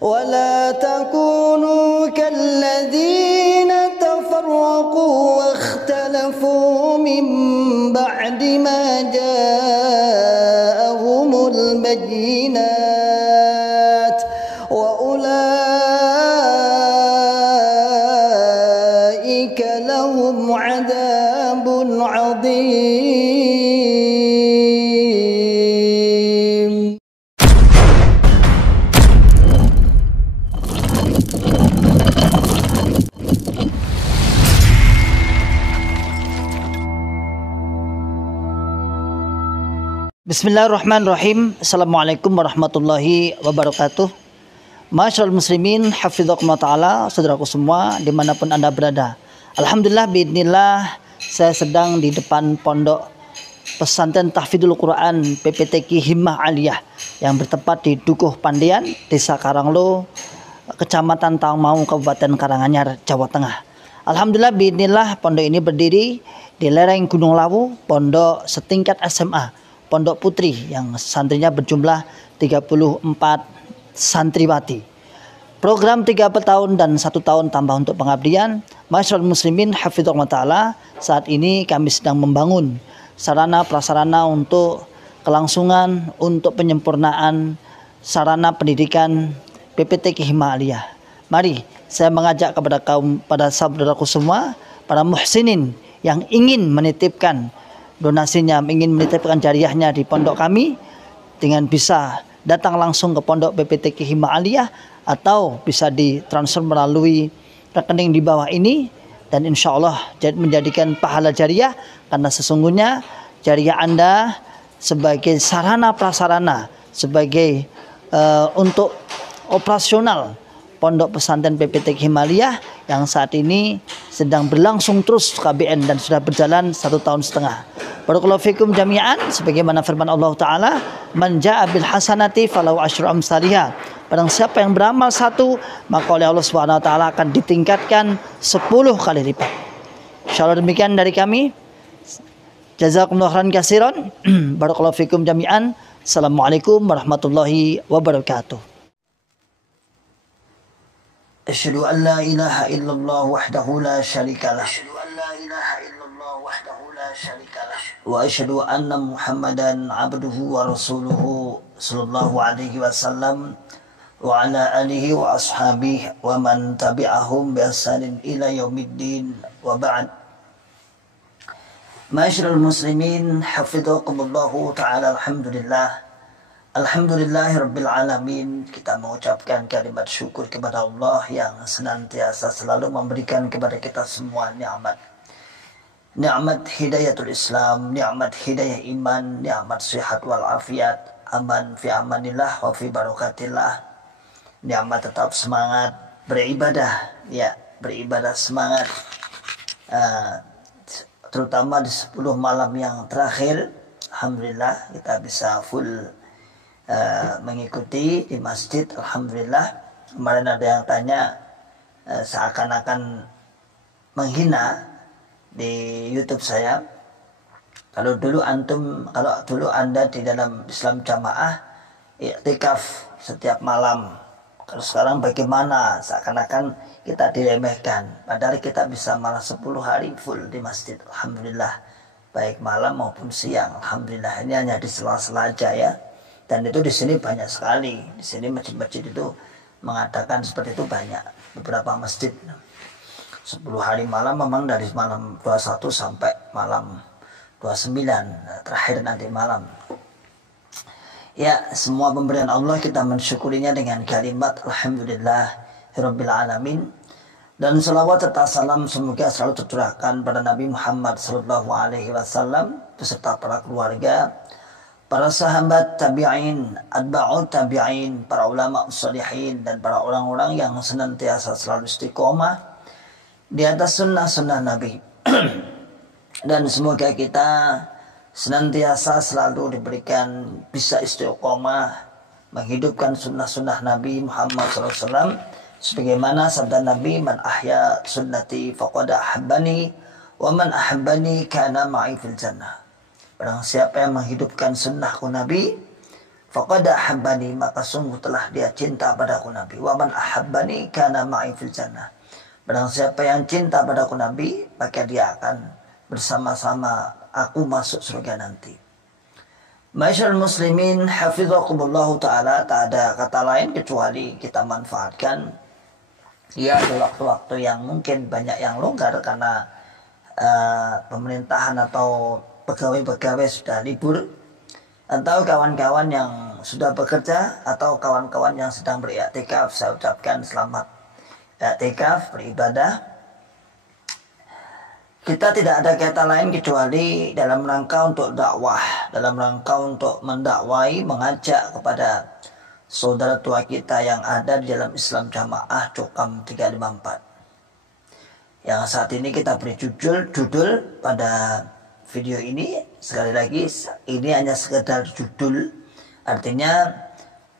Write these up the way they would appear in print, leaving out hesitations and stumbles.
ولا تكونوا كالذين تفرقوا واختلفوا من بعد ما جاءهم البينات وأولئك لهم عذاب عظيم. Bismillahirrahmanirrahim. Assalamualaikum warahmatullahi wabarakatuh. Masyarul muslimin, hafidhakumullah ta'ala, saudaraku semua dimanapun anda berada. Alhamdulillah, biidznillah, saya sedang di depan pondok pesantren tahfidzul Quran PPTQ Himmah Aliyah yang bertempat di Dukuh Pandian, Desa Karanglo, Kecamatan Tangmau, Kabupaten Karanganyar, Jawa Tengah. Alhamdulillah, biidznillah, pondok ini berdiri di lereng Gunung Lawu, pondok setingkat SMA, Pondok Putri, yang santrinya berjumlah 34 santriwati. Program 3 tahun dan 1 tahun tambah untuk pengabdian. Masyarul muslimin, hafidhakumullah ta'ala, saat ini kami sedang membangun sarana prasarana untuk kelangsungan, untuk penyempurnaan sarana pendidikan PPTQ Himmah Aliyah. Mari saya mengajak pada saudaraku semua, para muhsinin yang ingin menitipkan donasinya, ingin menitipkan jariahnya di pondok kami, dengan bisa datang langsung ke pondok PPTQ Himmah Aliyah atau bisa ditransfer melalui rekening di bawah ini, dan insya Allah menjadikan pahala jariah, karena sesungguhnya jariah Anda sebagai sarana prasarana, sebagai untuk operasional pondok pesantren PPTQ Himmah Aliyah yang saat ini sedang berlangsung terus KBN dan sudah berjalan 1 tahun setengah. Barakallahu fikum jami'an, sebagaimana firman Allah Ta'ala, man ja'a bil hasanati falahu asyru amsalihha. Barang siapa yang beramal 1, maka oleh Allah Subhanahu wa taala akan ditingkatkan 10 kali lipat. Insyaallah demikian dari kami. Jazakumullahu khairan katsiran. Barakallahu fikum jami'an. Assalamualaikum warahmatullahi wabarakatuh. Asyhadu an la ilaha illallah wahdahu la syarikalah. Wa asyhadu anna Muhammadan abduhu wa rasuluhu sallallahu alaihi wasallam wa ala alihi wa ashabihi wa man tabi'ahum bi ihsanin ila yaumiddin wa ba'd. Masyarul muslimin, hafidhakumullahu ta'ala, alhamdulillah. Alhamdulillahirabbil alamin. Kita mengucapkan kalimat syukur kepada Allah yang senantiasa selalu memberikan kepada kita semua nikmat. Nikmat hidayatul Islam, nikmat hidayah iman, nikmat sehat wal afiat, aman fi amanillah wa fi barakatillah. Nikmat tetap semangat beribadah, ya, beribadah semangat. Terutama di 10 malam yang terakhir, alhamdulillah kita bisa full mengikuti di masjid, alhamdulillah. Kemarin ada yang tanya seakan-akan menghina di YouTube saya, kalau dulu Anda di dalam Islam jamaah iktikaf setiap malam, kalau sekarang bagaimana, seakan-akan kita diremehkan, padahal kita bisa malah 10 hari full di masjid, alhamdulillah, baik malam maupun siang, alhamdulillah. Ini hanya di sela-sela aja ya, dan itu di sini banyak sekali. Di sini masjid-masjid itu mengatakan seperti itu, banyak, beberapa masjid 10 hari malam, memang dari malam 21 sampai malam 29, terakhir nanti malam. Ya, semua pemberian Allah kita mensyukurinya dengan kalimat alhamdulillahirabbil alamin. Dan salawat serta salam semoga selalu tercurahkan pada Nabi Muhammad sallallahu alaihi wasallam beserta para keluarga, para sahabat tabi'in, atba'ut tabi'in, para ulama sholihin, dan para orang-orang yang senantiasa selalu istiqomah di atas sunnah-sunnah Nabi. Dan semoga kita senantiasa selalu diberikan bisa istiqomah menghidupkan sunnah-sunnah Nabi Muhammad SAW, sebagaimana sabda Nabi, man ahya sunnati faqad ahabbani wa man ahabbani kana ma'i fil jannah. Barang siapa yang menghidupkan sunnahku Nabi, Faqad ahabbani, maka sungguh telah dia cinta padaku Nabi. Wa man ahabbani kana ma'i fil jannah. Barang siapa yang cinta padaku Nabi, maka dia akan bersama-sama aku masuk surga nanti. Ma'asyiral muslimin hafizakumullah taala, tak ada kata lain kecuali kita manfaatkan ya di waktu-waktu yang mungkin banyak yang longgar karena pemerintahan atau pegawai-pegawai sudah libur, atau kawan-kawan yang sudah bekerja, atau kawan-kawan yang sedang beriktikaf. Saya ucapkan selamat iktikaf, beribadah. Kita tidak ada kata lain kecuali dalam rangka untuk dakwah, dalam rangka untuk mendakwai, mengajak kepada saudara tua kita yang ada di dalam Islam Jamaah Cukam 354. Yang saat ini kita beri judul pada video ini. Sekali lagi, ini hanya sekedar judul, artinya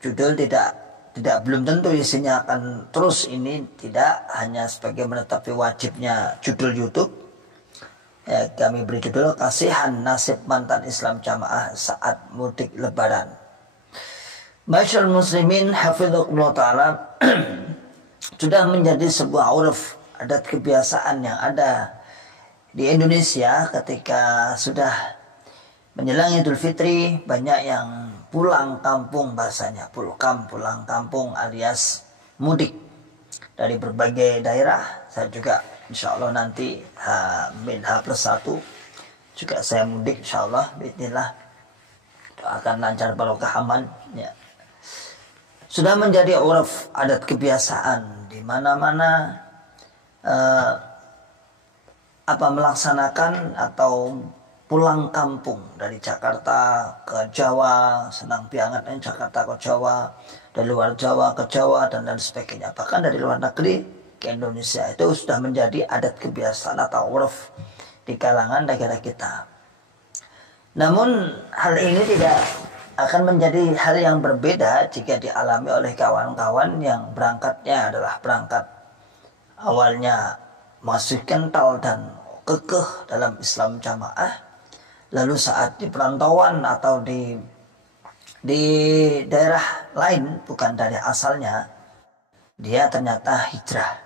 judul tidak belum tentu isinya akan terus ini, tidak hanya sebagai menetapi wajibnya judul YouTube. Ya, kami beri judul Kasihan Nasib Mantan Islam Jamaah Saat Mudik Lebaran. Ma'asyiral muslimin hafizakumullah taala, sudah menjadi sebuah uruf, adat kebiasaan yang ada di Indonesia ketika sudah menjelang Idul Fitri, banyak yang pulang kampung, bahasanya pulang kampung alias mudik dari berbagai daerah. Saya juga insya Allah nanti H+1 juga saya mudik insya Allah, bismillah, doakan lancar barokah aman ya. Sudah menjadi uruf, adat kebiasaan di mana-mana melaksanakan atau pulang kampung dari Jakarta ke Jawa, senang banget dari Jakarta ke Jawa, dari luar Jawa ke Jawa, dan lain sebagainya. Bahkan dari luar negeri ke Indonesia, itu sudah menjadi adat kebiasaan atau uruf di kalangan negara kita. Namun hal ini tidak akan menjadi hal yang berbeda jika dialami oleh kawan-kawan yang berangkatnya adalah berangkat awalnya masih kental dan kekeh dalam Islam Jamaah, lalu saat di perantauan atau di daerah lain bukan dari asalnya, dia ternyata hijrah.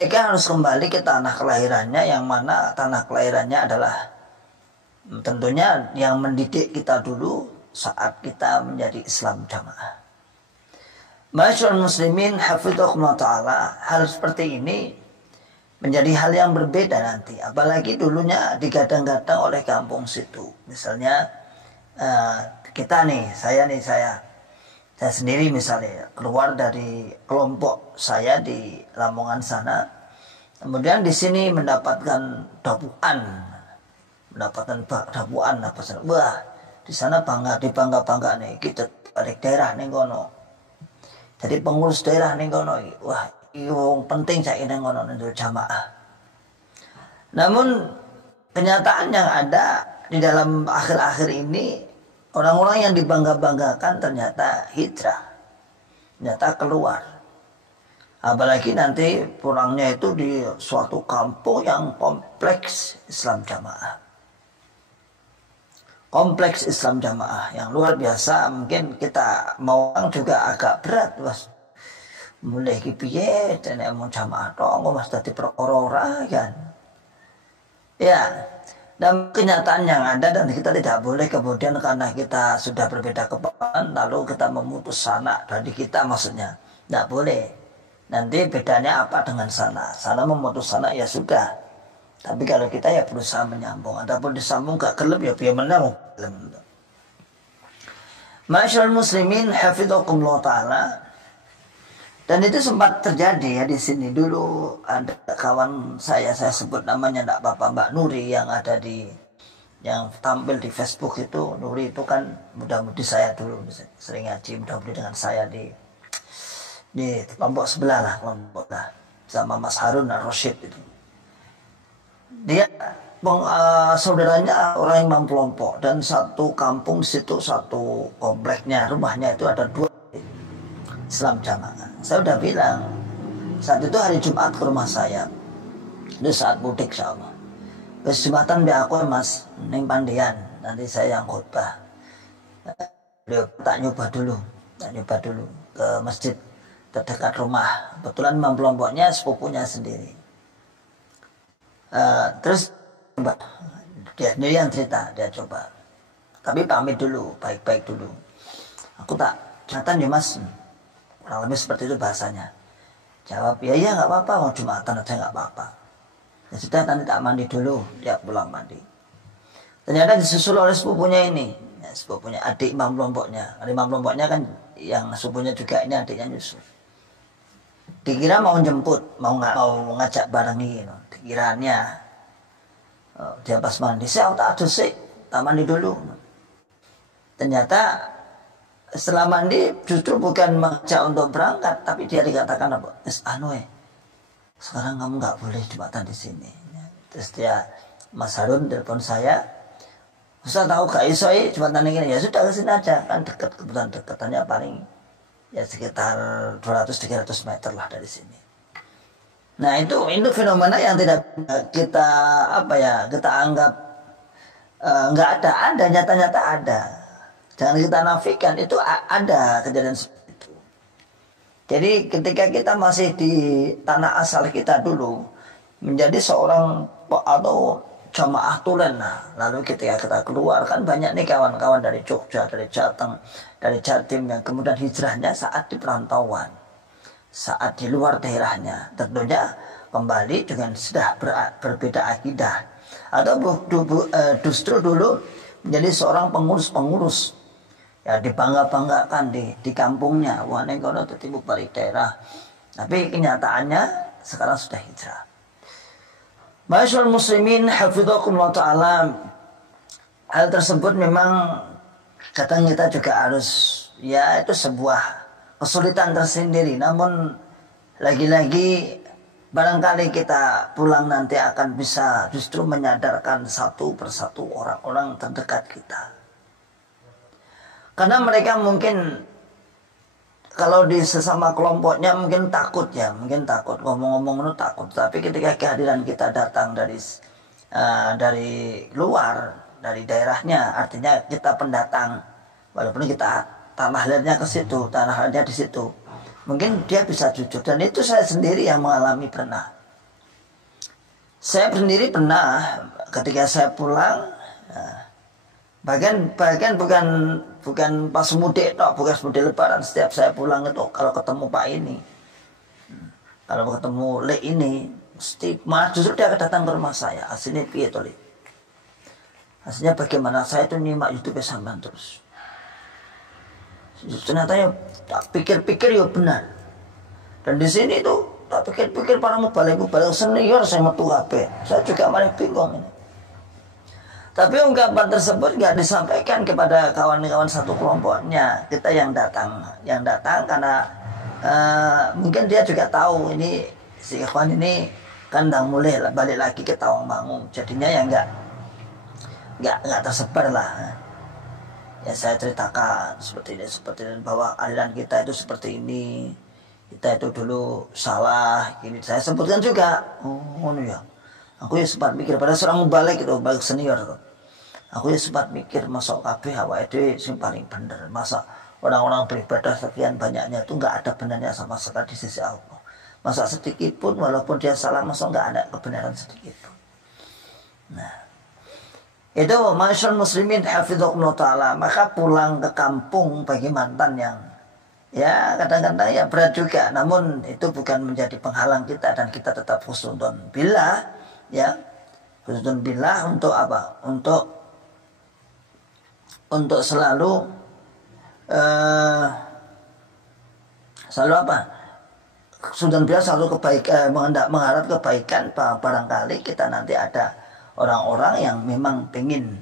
Mereka harus kembali ke tanah kelahirannya, yang mana tanah kelahirannya adalah tentunya yang mendidik kita dulu saat kita menjadi Islam Jamaah. Ma'asyiral muslimin hafizakumullah taala, hal seperti ini menjadi hal yang berbeda nanti, apalagi dulunya digadang-gadang oleh kampung situ. Misalnya kita nih, saya sendiri misalnya keluar dari kelompok saya di Lamongan sana, kemudian di sini mendapatkan dapuan, wah di sana dibangga nih kita balik daerah nih kono, jadi pengurus daerah nih kono, wah yang penting saya ini ngono untuk jamaah. Namun kenyataan yang ada di dalam akhir-akhir ini, orang-orang yang dibangga-banggakan ternyata hijrah, ternyata keluar. Apalagi nanti pulangnya itu di suatu kampung yang kompleks Islam Jamaah. Kompleks Islam Jamaah yang luar biasa, mungkin kita mau juga agak berat, Mas. Mulai piye tenek mau jamaah dong, Mas dadi perkara kan. Ya, dan kenyataan yang ada, dan kita tidak boleh kemudian karena kita sudah berbeda kepentingan lalu kita memutus sana dari kita, maksudnya tidak boleh. Nanti bedanya apa dengan sana memutus sana, ya sudah. Tapi kalau kita ya berusaha menyambung, adapun disambung gak kelep ya biar menang. Ma'asyiral muslimin hafizakumullah taala. Dan itu sempat terjadi ya di sini dulu. Ada kawan saya sebut namanya enggak apa-apa, Mbak Nuri, yang ada yang tampil di Facebook itu. Nuri itu kan muda-mudi saya dulu, sering ngaji muda-mudi dengan saya di kelompok sebelah lah, sama Mas Harun Ar-Rasyid itu. Dia saudaranya orang Imam kelompok, dan satu kampung di situ, satu kompleknya, rumahnya itu ada 2 Islam Jamaah. Saya udah bilang, saat itu hari Jumat ke rumah saya, itu saat mudik insya Allah. Jumatan biar aku Mas, neng Pandian, nanti saya yang khutbah. beliau tak nyoba dulu ke masjid terdekat rumah. Kebetulan imam kelompoknya sepupunya sendiri. Terus dia sendiri yang cerita, dia coba. Tapi pamit dulu, baik-baik dulu. Aku tak Jumatan ya mas, kurang lebih seperti itu bahasanya. Jawab, ya nggak apa-apa, mau Jumatan aja nggak apa-apa. Ya sudah, nanti tak mandi dulu, dia pulang mandi. Ternyata disusul oleh sepupunya ini, ya, sepupunya adik imam kelompoknya. Imam kelompoknya kan yang sepupunya juga, ini adiknya nyusul. Dikira mau jemput, mau ngajak barengi, you. Dikiranya dia pas mandi, saya tak ada sih, tak mandi dulu. Ternyata setelah mandi justru bukan mengajak untuk berangkat, tapi dia dikatakan apa? Sekarang kamu nggak boleh Jumatan di sini. Terus dia, Mas Harun telepon saya, Ustaz tahu gak isoi Jumatan ini? Ya sudah kesini aja, kan dekat, kebetulan deketannya paling ya sekitar 200-300 meter lah dari sini. Nah itu fenomena yang tidak kita kita anggap nggak ada, nyata-nyata ada. Jangan kita nafikan, itu ada kejadian seperti itu. Jadi ketika kita masih di tanah asal kita dulu, menjadi seorang atau jamaah tulen, lalu ketika kita keluar, kan banyak nih kawan-kawan dari Jogja, dari Jateng, dari Jatim yang kemudian hijrahnya saat di perantauan, saat di luar daerahnya, tentunya kembali dengan sudah berbeda akidah, atau justru dulu menjadi seorang pengurus ya, dibangga-banggakan di kampungnya, wah ini kono tertimbuk balik daerah, tapi kenyataannya sekarang sudah hijrah. Ma'asyiral muslimin hafizakumullah ta'ala, hal tersebut memang kadang kita juga harus, ya itu sebuah kesulitan tersendiri, namun lagi-lagi barangkali kita pulang nanti akan bisa justru menyadarkan satu persatu orang-orang terdekat kita. Karena mereka mungkin kalau di sesama kelompoknya mungkin takut ngomong-ngomong itu takut. Tapi ketika kehadiran kita datang dari luar, dari daerahnya, artinya kita pendatang, walaupun kita tanah lahirnya ke situ, tanah lahirnya di situ, mungkin dia bisa jujur. Dan itu saya sendiri yang mengalami pernah. Saya sendiri pernah ketika saya pulang, bahkan bukan pas mudik, bukan mudik lebaran, setiap saya pulang itu kalau ketemu Pak ini, kalau ketemu Le ini, mesti justru dia datang ke rumah saya. Aslinya piye to Le? Aslinya bagaimana saya itu nyimak YouTube sampean terus. Ternyata ya tak pikir-pikir ya benar. Dan di sini itu tak pikir-pikir para mubalik senior saya metu kabeh. Saya juga malah bingung ini. Tapi ungkapan tersebut nggak disampaikan kepada kawan-kawan satu kelompoknya. Kita yang datang karena mungkin dia juga tahu ini si ikhwan ini kan udah mulai balik lagi ke Tawangmangu, jadinya ya nggak tersebar lah. Ya saya ceritakan seperti ini bahwa aliran kita itu seperti ini, kita itu dulu salah, gini saya sebutkan juga. Oh ya. Aku ya sempat mikir pada seorang balik senior itu. Aku ya sempat mikir masuk kabeh awake dhewe sing paling bener. Masa orang-orang beribadah sekian banyaknya itu enggak ada benarnya sama sekali di sisi Allah. Masa sedikit pun walaupun dia salah, masa enggak ada kebenaran sedikit pun. Nah, itu ma'asyiral muslimin hafizakumullah ta'ala. Maka pulang ke kampung bagi mantan yang ya kadang-kadang ya berat juga, namun itu bukan menjadi penghalang kita dan kita tetap husnudon billah. Ya, husnul billah untuk apa? Untuk selalu apa? Husnul billah selalu kebaikan, mengharap kebaikan. Barangkali kita nanti ada orang-orang yang memang pengen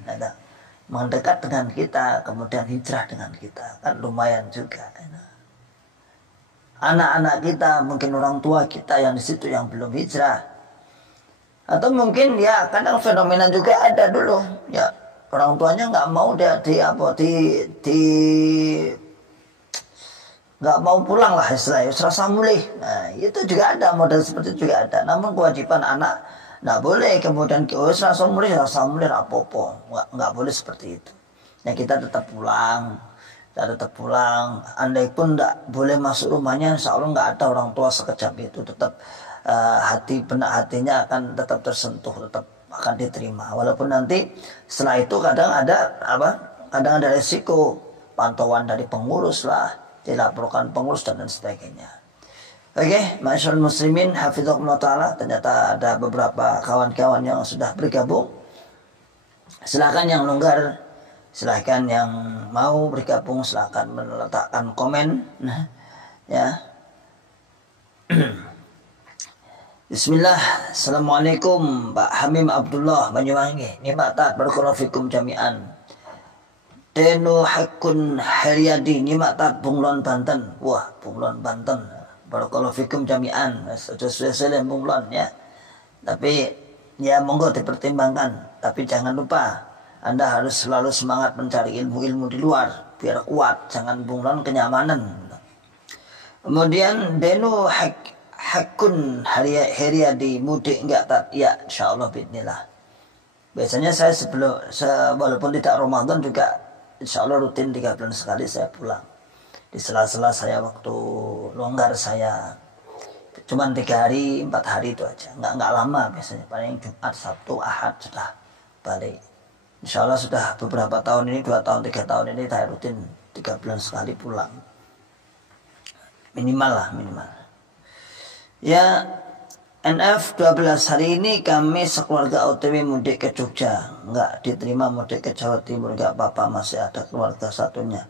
mendekat dengan kita, kemudian hijrah dengan kita, kan lumayan juga. Anak-anak kita, mungkin orang tua kita yang di situ yang belum hijrah. Atau mungkin ya kadang fenomena juga ada dulu ya, orang tuanya nggak mau dia nggak mau pulang lah istilahnya, serasa mulih. Nah itu juga ada, model seperti itu juga ada. Namun kewajiban anak nggak boleh kemudian serasa mulih apa-apa, nggak boleh seperti itu. Ya kita tetap pulang, Saya tetap pulang. Andai pun tidak boleh masuk rumahnya, insya Allah nggak ada orang tua sekejap itu. Tetap benak hatinya akan tetap tersentuh, tetap akan diterima. Walaupun nanti setelah itu kadang ada kadang ada resiko, pantauan dari pengurus lah, dilaporkan pengurus dan sebagainya. Oke, masyaallah muslimin hafizakumullah taala, ternyata ada beberapa kawan-kawan yang sudah bergabung. Silakan yang longgar, silakan yang mau bergabung, silakan meletakkan komen. Nah, ya. Bismillah. Assalamualaikum Pak Hamim Abdullah Banyuwangi. Nikmat taat barakallahu fikum jami'an. Deno Hakun Haryadi nikmat taat Bunglon Banten. Wah, Bunglon Banten. Barakallahu fikum jami'an. Sudah Bunglon ya. Tapi ya monggo dipertimbangkan. Tapi jangan lupa Anda harus selalu semangat mencari ilmu-ilmu di luar biar kuat, jangan bunglon kenyamanan. Kemudian Deno Hakun Haryadi mudik enggak tat? Ya, insyaallah bismillah. Biasanya saya walaupun tidak Ramadan juga insyaallah rutin 3 bulan sekali saya pulang. Di sela-sela saya waktu longgar saya cuman 3 hari 4 hari itu aja, nggak lama biasanya, paling Jumat Sabtu Ahad sudah balik. Insyaallah sudah beberapa tahun ini, 2 tahun 3 tahun ini saya rutin 3 bulan sekali pulang, minimal lah minimal. Ya, NF 12 hari ini kami sekeluarga OTW mudik ke Jogja, nggak diterima mudik ke Jawa Timur, nggak apa-apa, masih ada keluarga satunya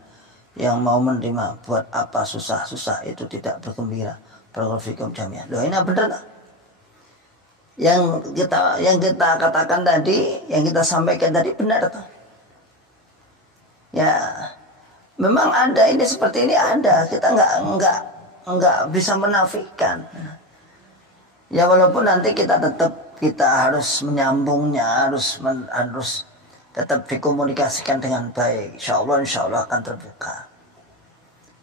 yang mau menerima. Buat apa susah-susah itu tidak bergembira. Barakallahu jami'an. Loh, ini benar tak? Yang kita katakan tadi, yang kita sampaikan tadi benar tak? Ya, memang ada ini seperti ini ada. Kita nggak bisa menafikan. Ya walaupun nanti kita harus menyambungnya, harus tetap dikomunikasikan dengan baik. Insya Allah akan terbuka.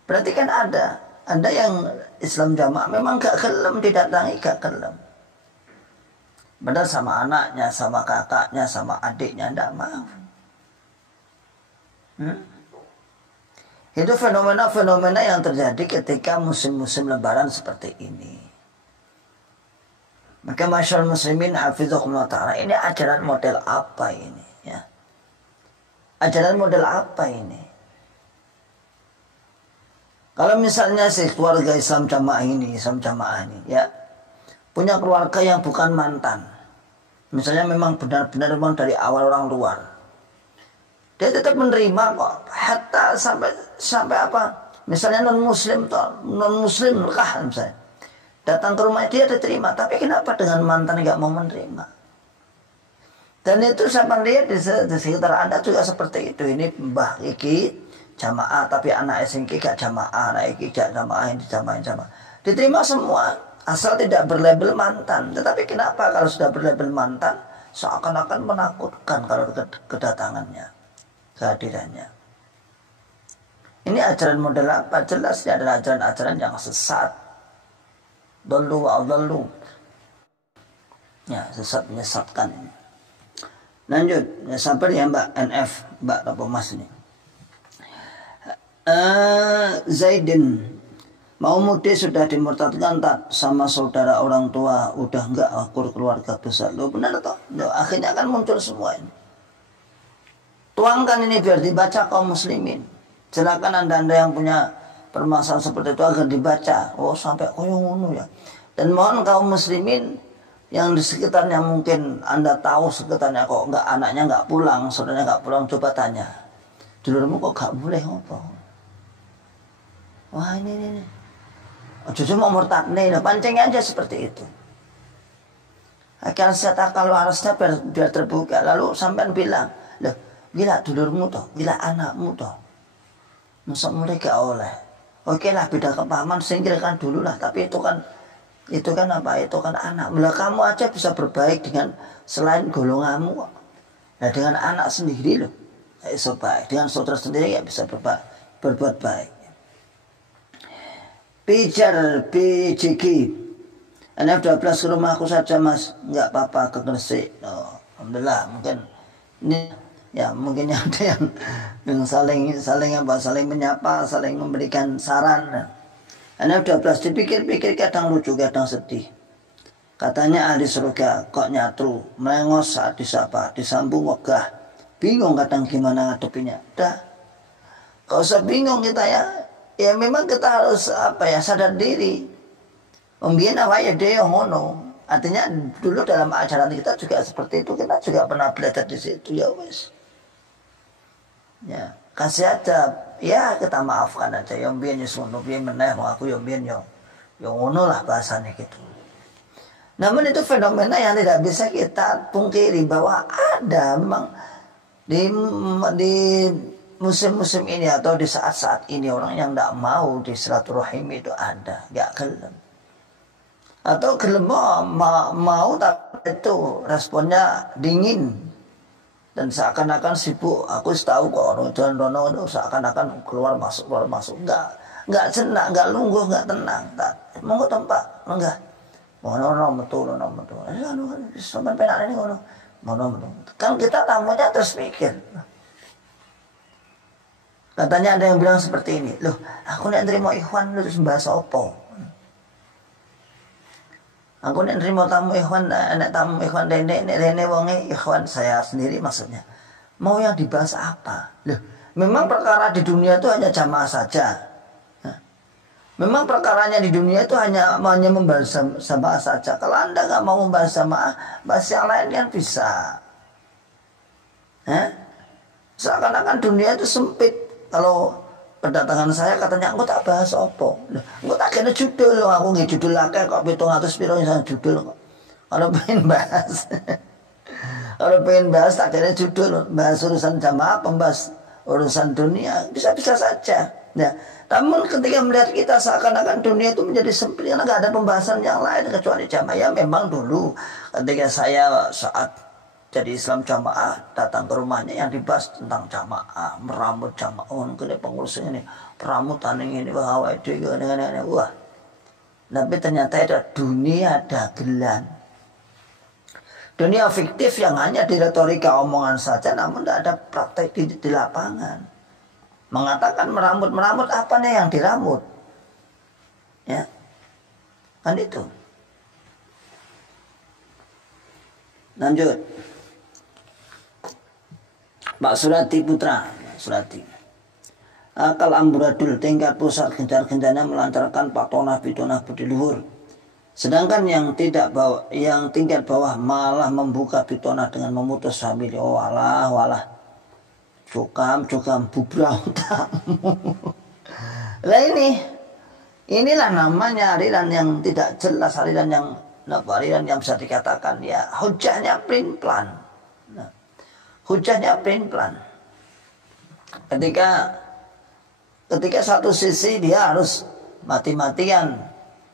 Berarti kan ada yang Islam jamaah memang gak kelem didatangi, gak kelem. Benar sama anaknya, sama kakaknya, sama adiknya, ndak mau. Itu fenomena-fenomena yang terjadi ketika musim-musim lebaran seperti ini. Maka masyaallah muslimin hafizakumullah ta'ala, ini ajaran model apa ini ya? Ajaran model apa ini? Kalau misalnya si keluarga Islam jamaah ini ya, punya keluarga yang bukan mantan, misalnya memang benar-benar memang dari awal orang luar, dia tetap menerima kok, hatta sampai apa? Misalnya non muslim Mekah misalnya, datang ke rumah dia diterima, tapi kenapa dengan mantan nggak mau menerima? Dan itu saya lihat di sekitar Anda juga seperti itu. Ini Mbah Iki jamaah, tapi anak SNK gak jamaah, anak Iki gak jamaah, ini jamaah. Diterima semua, asal tidak berlabel mantan. Tetapi kenapa kalau sudah berlabel mantan, seakan-akan menakutkan kalau kedatangannya, kehadirannya. Ini ajaran model apa? Jelas ini adalah ajaran-ajaran yang sesat. Dallu wa adallu. Ya, sesat menyesatkan ini. Lanjut, ya, sabar ya Mbak NF, Mbak Mas ini. Zaidin mau mudik sudah dimurtadkan tak sama saudara orang tua, udah enggak akur keluarga besar. Loh benar toh? Loh, akhirnya akan muncul semua ini. Tuangkan ini biar dibaca kaum muslimin. Silakan anda yang punya permasalahan seperti itu agar dibaca. Oh sampai ngono ya. Dan mohon kaum muslimin yang di sekitarnya, mungkin anda tahu sekitarnya kok enggak, anaknya enggak pulang, saudaranya enggak pulang, coba tanya, dulurmu kok enggak boleh ngopo? Wah ini cucu mau murtad nih, pancingnya aja seperti itu. Akhirnya saya kalau harusnya biar terbuka. Lalu sampean bilang, loh gila dulurmu toh, gila anakmu toh, masa mereka oleh. Oke lah, beda kepahaman, singkirkan dulu lah. Tapi itu kan apa? Itu kan anak. Mula kamu aja bisa berbaik dengan selain golonganmu. Nah dengan anak sendiri loh, so baik. Dengan saudara sendiri ya bisa berbuat baik. Pijar PJG NF12 ke rumahku saja mas, nggak apa-apa, ke Gresik. Oh, alhamdulillah, mungkin ini Ya mungkin ada yang saling menyapa, saling memberikan saran. Anak 12 dipikir-pikir kadang lucu, kadang sedih. Katanya ahli surga kok nyatru, melengos saat disapa, disambung wegah. Bingung kadang gimana ngadepinya. Dah, gak usah bingung kita ya. Ya memang kita harus sadar diri. Mbien awake dhewe ngono. Artinya dulu dalam ajaran kita juga seperti itu, kita juga pernah belajar di situ ya wes. Ya, kasih aja, ya kita maafkan aja. Yang mbien ngono, mbien meneh aku yang mbien yo ngono lah bahasanya gitu. Namun itu fenomena yang tidak bisa kita pungkiri bahwa ada memang di musim-musim ini atau di saat-saat ini orang yang tidak mau di silaturahim itu ada, gak gelem. Atau gelem mau tapi itu responnya dingin dan seakan-akan sibuk. Aku tahu kok orang Dono itu seakan-akan keluar masuk, nggak senang, nggak lungguh, nggak tenang. Monggo tempat, enggak. Mono betul. Sampai penak ini mono. Kan kita tamunya terus mikir. Katanya ada yang bilang seperti ini, loh, aku nek nrimo ikhwan lu terus bahasa opo? Aku nek nrimo tamu ikhwan, nek tamu ikhwan rene wonge ikhwan saya sendiri maksudnya. Mau yang dibahas apa? Loh, memang perkara di dunia itu hanya jamaah saja. Memang perkaranya di dunia itu hanya membahas jamaah saja. Kalau Anda nggak mau membahas jamaah, bahas yang lain kan bisa. Seakan-akan dunia itu sempit. Kalau kedatangan saya katanya, aku tak bahas apa. Aku tak kena judul, aku nggak judul lagi kok 700 piro yang judul kok. Kalau pengen bahas, tak kena judul, bahas urusan jamaah, pembahas urusan dunia, bisa-bisa saja. Ya. Namun ketika melihat kita seakan-akan dunia itu menjadi sempit karena nggak ada pembahasan yang lain kecuali jamaah. Ya memang dulu ketika saya saat jadi Islam jamaah datang ke rumahnya yang dibahas tentang jamaah, meramut jamaah, kene pengurus ini peramutan ini wah wah. Tapi ternyata ada dunia dagelan. Dunia fiktif yang hanya di retorika omongan saja namun tidak ada praktek di lapangan. Mengatakan meramut apa nih yang diramut? Ya. Kan itu. Lanjut. Pak Surati Putra, Surati. Akal amburadul tingkat pusat gencar-gencarnya melancarkan patonah bitonah budi luhur. Sedangkan yang tingkat bawah malah membuka bitonah dengan memutus sambil walah. Cukam bubrau tamu. Lah inilah namanya aliran yang tidak jelas, aliran yang bisa dikatakan ya hujahnya plan. Hujahnya plan. Ketika satu sisi dia harus mati-matian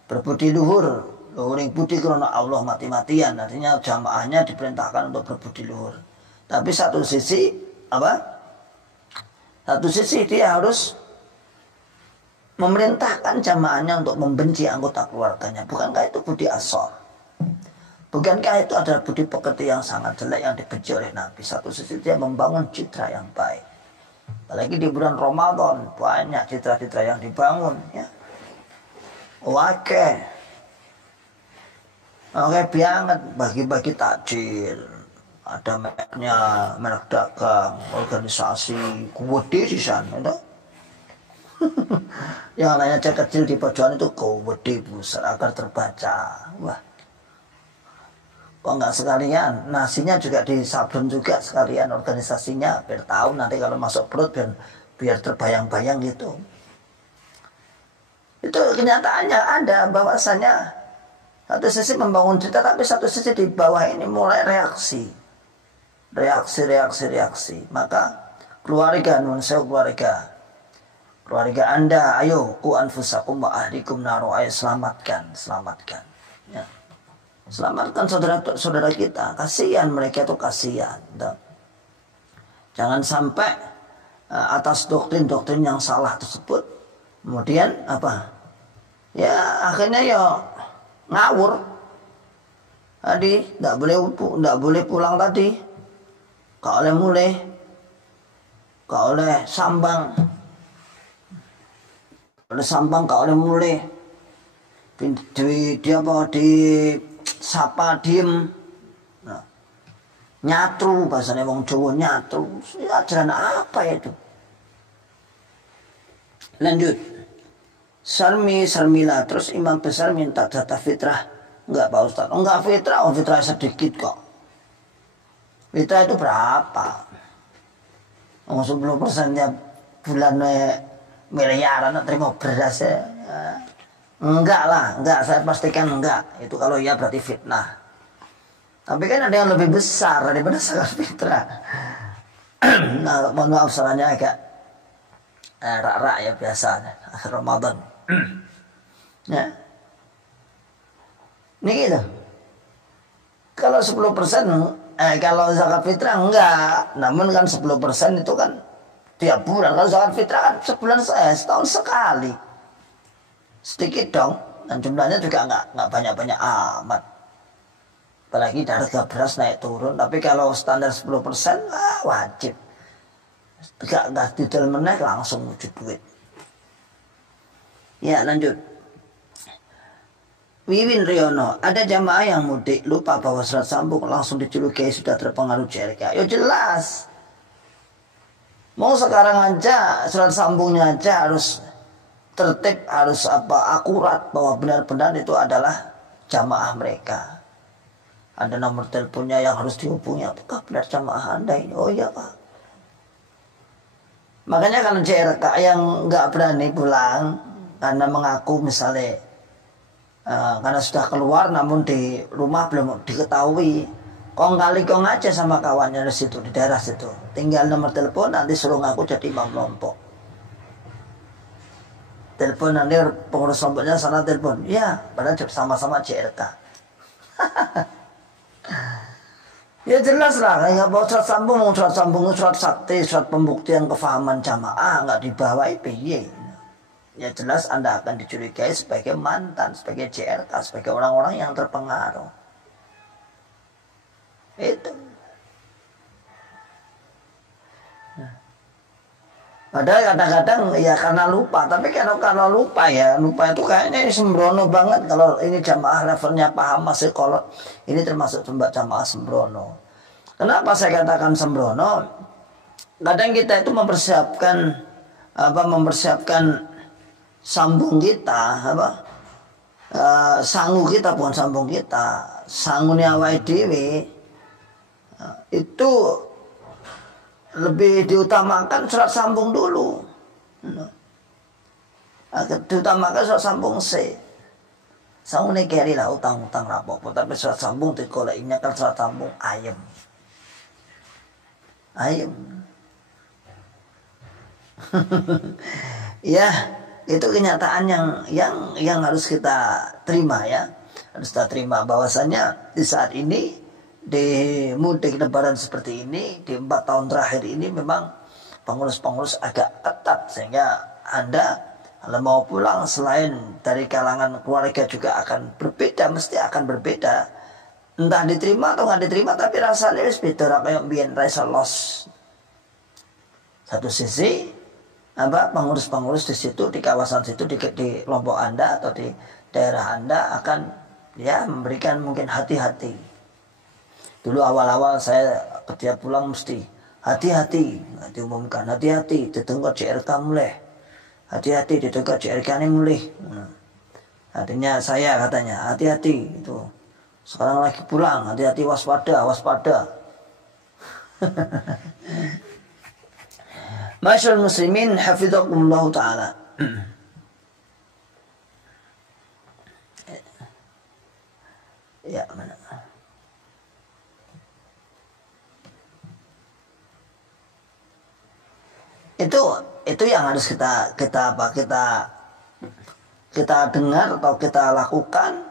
berbudi luhur, luhuring budi karena Allah mati-matian, artinya jamaahnya diperintahkan untuk berbudi luhur. Tapi satu sisi Satu sisi dia harus memerintahkan jamaahnya untuk membenci anggota keluarganya. Bukankah itu budi asor? Bukankah itu adalah budi pekerti yang sangat jelek yang dibenci oleh Nabi? Satu sisi dia membangun citra yang baik. Apalagi di bulan Ramadan banyak citra-citra yang dibangun. Ya. Oke banget bagi-bagi takjil. Ada merek dagang, organisasi, gede di sana, yang lainnya kecil di pojokan itu gede besar agar terbaca. Wah, kok nggak sekalian? Nasinya juga disablon juga sekalian organisasinya, biar tahu nanti kalau masuk perut biar terbayang-bayang gitu. Itu kenyataannya ada bahwasanya satu sisi membangun cerita, tapi satu sisi di bawah ini mulai reaksi. Maka keluarga Anda, ayo ku anfusakum wa ahlikum naru, ayo selamatkan ya. Selamatkan saudara kita, kasihan mereka itu kasihan. Jangan sampai atas doktrin yang salah tersebut kemudian ya akhirnya ya ngawur tadi, tidak boleh pulang tadi. Kalau mulai gak oleh sambang, gak oleh mulai, di sapa diem, nah, nyatru bahasanya wong Jawa, nyatru, ajaran apa itu? Lanjut, sarmila, terus imam besar minta data fitrah. Enggak Pak Ustaz, enggak fitrah, fitrah sedikit kok. Fitrah itu berapa? 10%-nya bulan miliaran terima beras ya. Enggak lah, enggak, saya pastikan enggak. Itu kalau iya berarti fitnah. Tapi kan ada yang lebih besar daripada zakat fitrah. Nah, mohon maaf salahnya agak rak-rak ya biasa akhir Ramadan. Ya. Ini gitu. Kalau 10%, kalau zakat fitrah enggak. Namun kan 10% itu kan tiap bulan. Kalau zakat fitrah kan sebulan setahun sekali. Sedikit dong. Dan jumlahnya juga enggak banyak-banyak amat. Apalagi harga beras naik turun. Tapi kalau standar 10%, wajib. Enggak detail menaik langsung wujud duit. Ya lanjut. Wiwin Riono, ada jamaah yang mudik lupa bawa surat sambung langsung dijuluki sudah terpengaruh JRK. Ya jelas. Mau sekarang aja surat sambungnya aja harus tertib, harus akurat bahwa benar-benar itu adalah jamaah mereka. Ada nomor teleponnya yang harus dihubungi. Apakah benar jamaah Anda ini? Oh iya Pak. Makanya kalau JRK yang nggak berani pulang karena mengaku misalnya karena sudah keluar namun di rumah belum diketahui, kong kali kong aja sama kawannya di situ, di daerah situ, tinggal nomor telepon, nanti suruh ngaku jadi imam kelompok. Telepon nanti pengurus kelompoknya sana telepon, ya padahal sama-sama JRK. Ya jelas lah, nggak bawa surat sambung, surat sakti, surat pembuktian kefahaman jamaah nggak dibawa IPY. Ya jelas Anda akan dicurigai sebagai mantan, sebagai JRK, sebagai orang-orang yang terpengaruh. Itu. Padahal kadang-kadang ya karena lupa, tapi kalau lupa ya, lupa itu kayaknya sembrono banget. Kalau ini jamaah levelnya paham masih kolot, ini termasuk jamaah sembrono. Kenapa saya katakan sembrono? Kadang kita itu mempersiapkan sambung kita, sangu kita, bukan sambung kita, sangunya awake dhewe itu lebih diutamakan surat sambung dulu. Diutamakan surat sambung C. Sangune keri lah utang-utang rapopo, tapi surat sambung dikoleknya kan surat sambung ayem. Ya, itu kenyataan yang harus kita terima ya. Harus kita terima bahwasanya di saat ini di mudik lebaran seperti ini, di 4 tahun terakhir ini memang pengurus-pengurus agak ketat, sehingga Anda kalau mau pulang selain dari kalangan keluarga juga akan berbeda, mesti akan berbeda. Entah diterima atau nggak diterima, tapi rasanya wis beda kayak biyen rasa los. Satu sisi pengurus-pengurus di situ, di kawasan situ, di kelompok Anda atau di daerah Anda akan ya memberikan mungkin hati-hati. Dulu awal-awal saya ketika pulang mesti hati-hati, diumumkan hati-hati, ditunggu JRK mulai, hati-hati, ditunggu JRK ini mulai. Artinya saya katanya hati-hati itu. Sekarang lagi pulang, hati-hati, waspada. Masyaallah muslimin hafizakumullah ta'ala. Ya, mana? Itu yang harus kita dengar atau kita lakukan.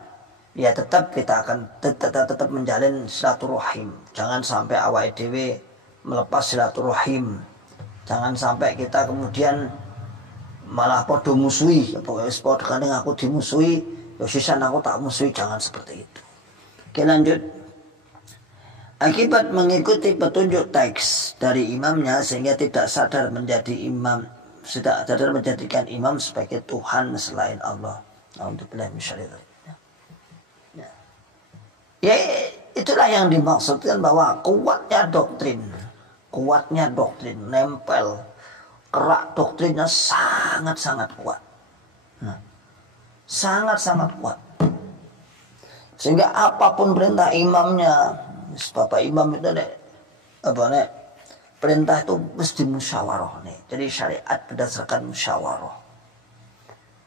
Ya tetap kita akan tetap menjalin silaturahim. Jangan sampai awake dhewe melepas silaturahim. Jangan sampai kita kemudian malah podo musuhi. Pokoknya podo kadang aku dimusuhi, ya sisan aku tak musuhi. Jangan seperti itu. Oke lanjut. Akibat mengikuti petunjuk teks dari imamnya sehingga tidak sadar menjadi imam, tidak sadar menjadikan imam sebagai Tuhan selain Allah. Alhamdulillah misyarikat. Ya, itulah yang dimaksudkan bahwa kuatnya doktrin nempel, kerak doktrinnya sangat-sangat kuat. Sangat-sangat kuat. Sehingga apapun perintah imamnya, Bapak Imam itu perintah itu mesti musyawarah nih. Jadi syariat berdasarkan musyawarah.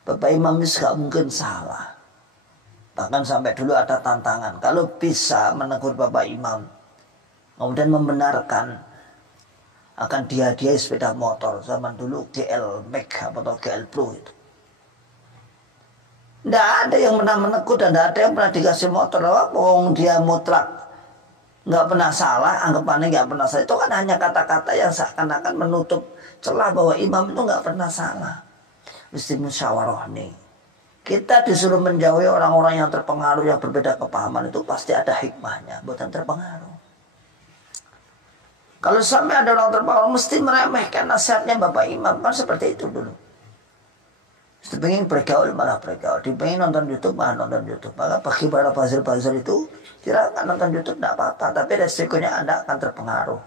Bapak Imam itu gak mungkin salah. Bahkan sampai dulu ada tantangan. Kalau bisa menegur Bapak Imam, kemudian membenarkan, akan dihadiahi sepeda motor. Zaman dulu GL Max atau GL Pro itu. Tidak ada yang pernah menegur dan tidak ada yang pernah dikasih motor. Wong dia mutlak nggak pernah salah, anggapannya nggak pernah salah. Itu kan hanya kata-kata yang seakan-akan menutup celah bahwa imam itu nggak pernah salah. Mesti musyawarah nih. Kita disuruh menjauhi orang-orang yang terpengaruh, yang berbeda kepahaman, itu pasti ada hikmahnya, bukan terpengaruh. Kalau sampai ada orang terpengaruh mesti meremehkan nasihatnya Bapak Imam, kan seperti itu dulu. Pengen bergaul malah bergaul, pengen nonton YouTube malah nonton YouTube. Maka bagi para buzzer-buzzer itu silakan nonton YouTube, tidak apa-apa, tapi resikonya Anda akan terpengaruh.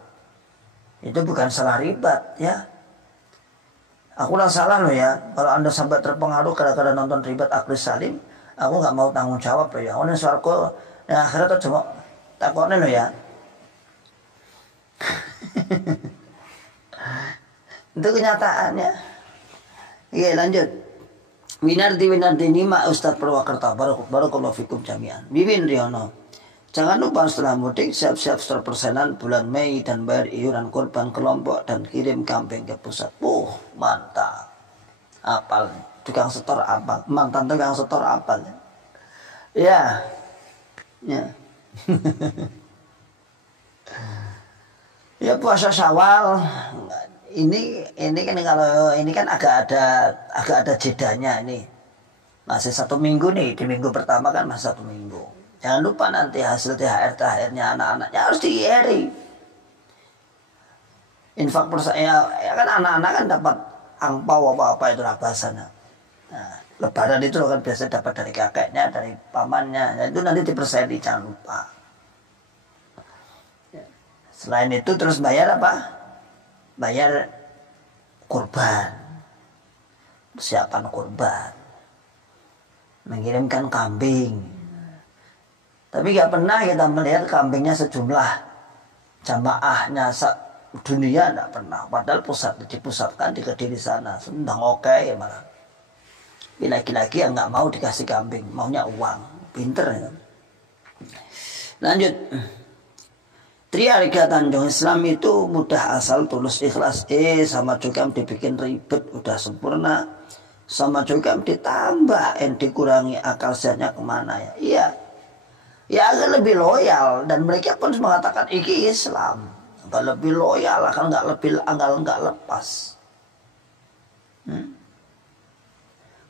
Itu bukan salah ribat ya. Aku lah salah loh ya, kalau Anda sampai terpengaruh gara-gara nonton ribat Akhlus Salim, aku nggak mau tanggung jawab loh ya. Ini suaraku, ya akhirnya tuh cuma takutnya loh ya. Itu kenyataannya. Iya lanjut. Winardi nima Ustadz Purwakarta, barakallahu fikum jami'an. Bibin Riono, jangan lupa setelah mudik siap-siap setor persenan bulan Mei dan bayar iuran korban kelompok dan kirim kambing ke pusat. Mantap. Apal, tukang setor apal, mantan tukang setor apal. Ya. Ya puasa Syawal. Ini kan kalau ini kan agak ada jedanya ini, masih 1 minggu nih. Di minggu pertama kan masih 1 minggu. Jangan lupa nanti hasil THR-nya anak-anaknya harus di-IRI. Infak ya kan anak-anak kan dapat angpau apa itu rabasan. Nah, lebaran itu kan biasa dapat dari kakeknya, dari pamannya. Nah, itu nanti diperseni, jangan lupa. Selain itu terus bayar apa? Bayar kurban, persiapan kurban, mengirimkan kambing. Tapi gak pernah kita melihat kambingnya sejumlah jamaahnya dunia, gak pernah. Padahal dipusatkan di Kediri sana, sedang oke malah. Laki-laki yang gak mau dikasih kambing, maunya uang, pinter ya. Lanjut. Triarga Tanjung Islam itu mudah asal tulus ikhlas. Sama juga dibikin ribet udah sempurna. Sama juga ditambah dikurangi akal sehatnya kemana ya. Iya. Ya agar lebih loyal, dan mereka pun mengatakan iki Islam. Agar lebih loyal, akan nggak lepas.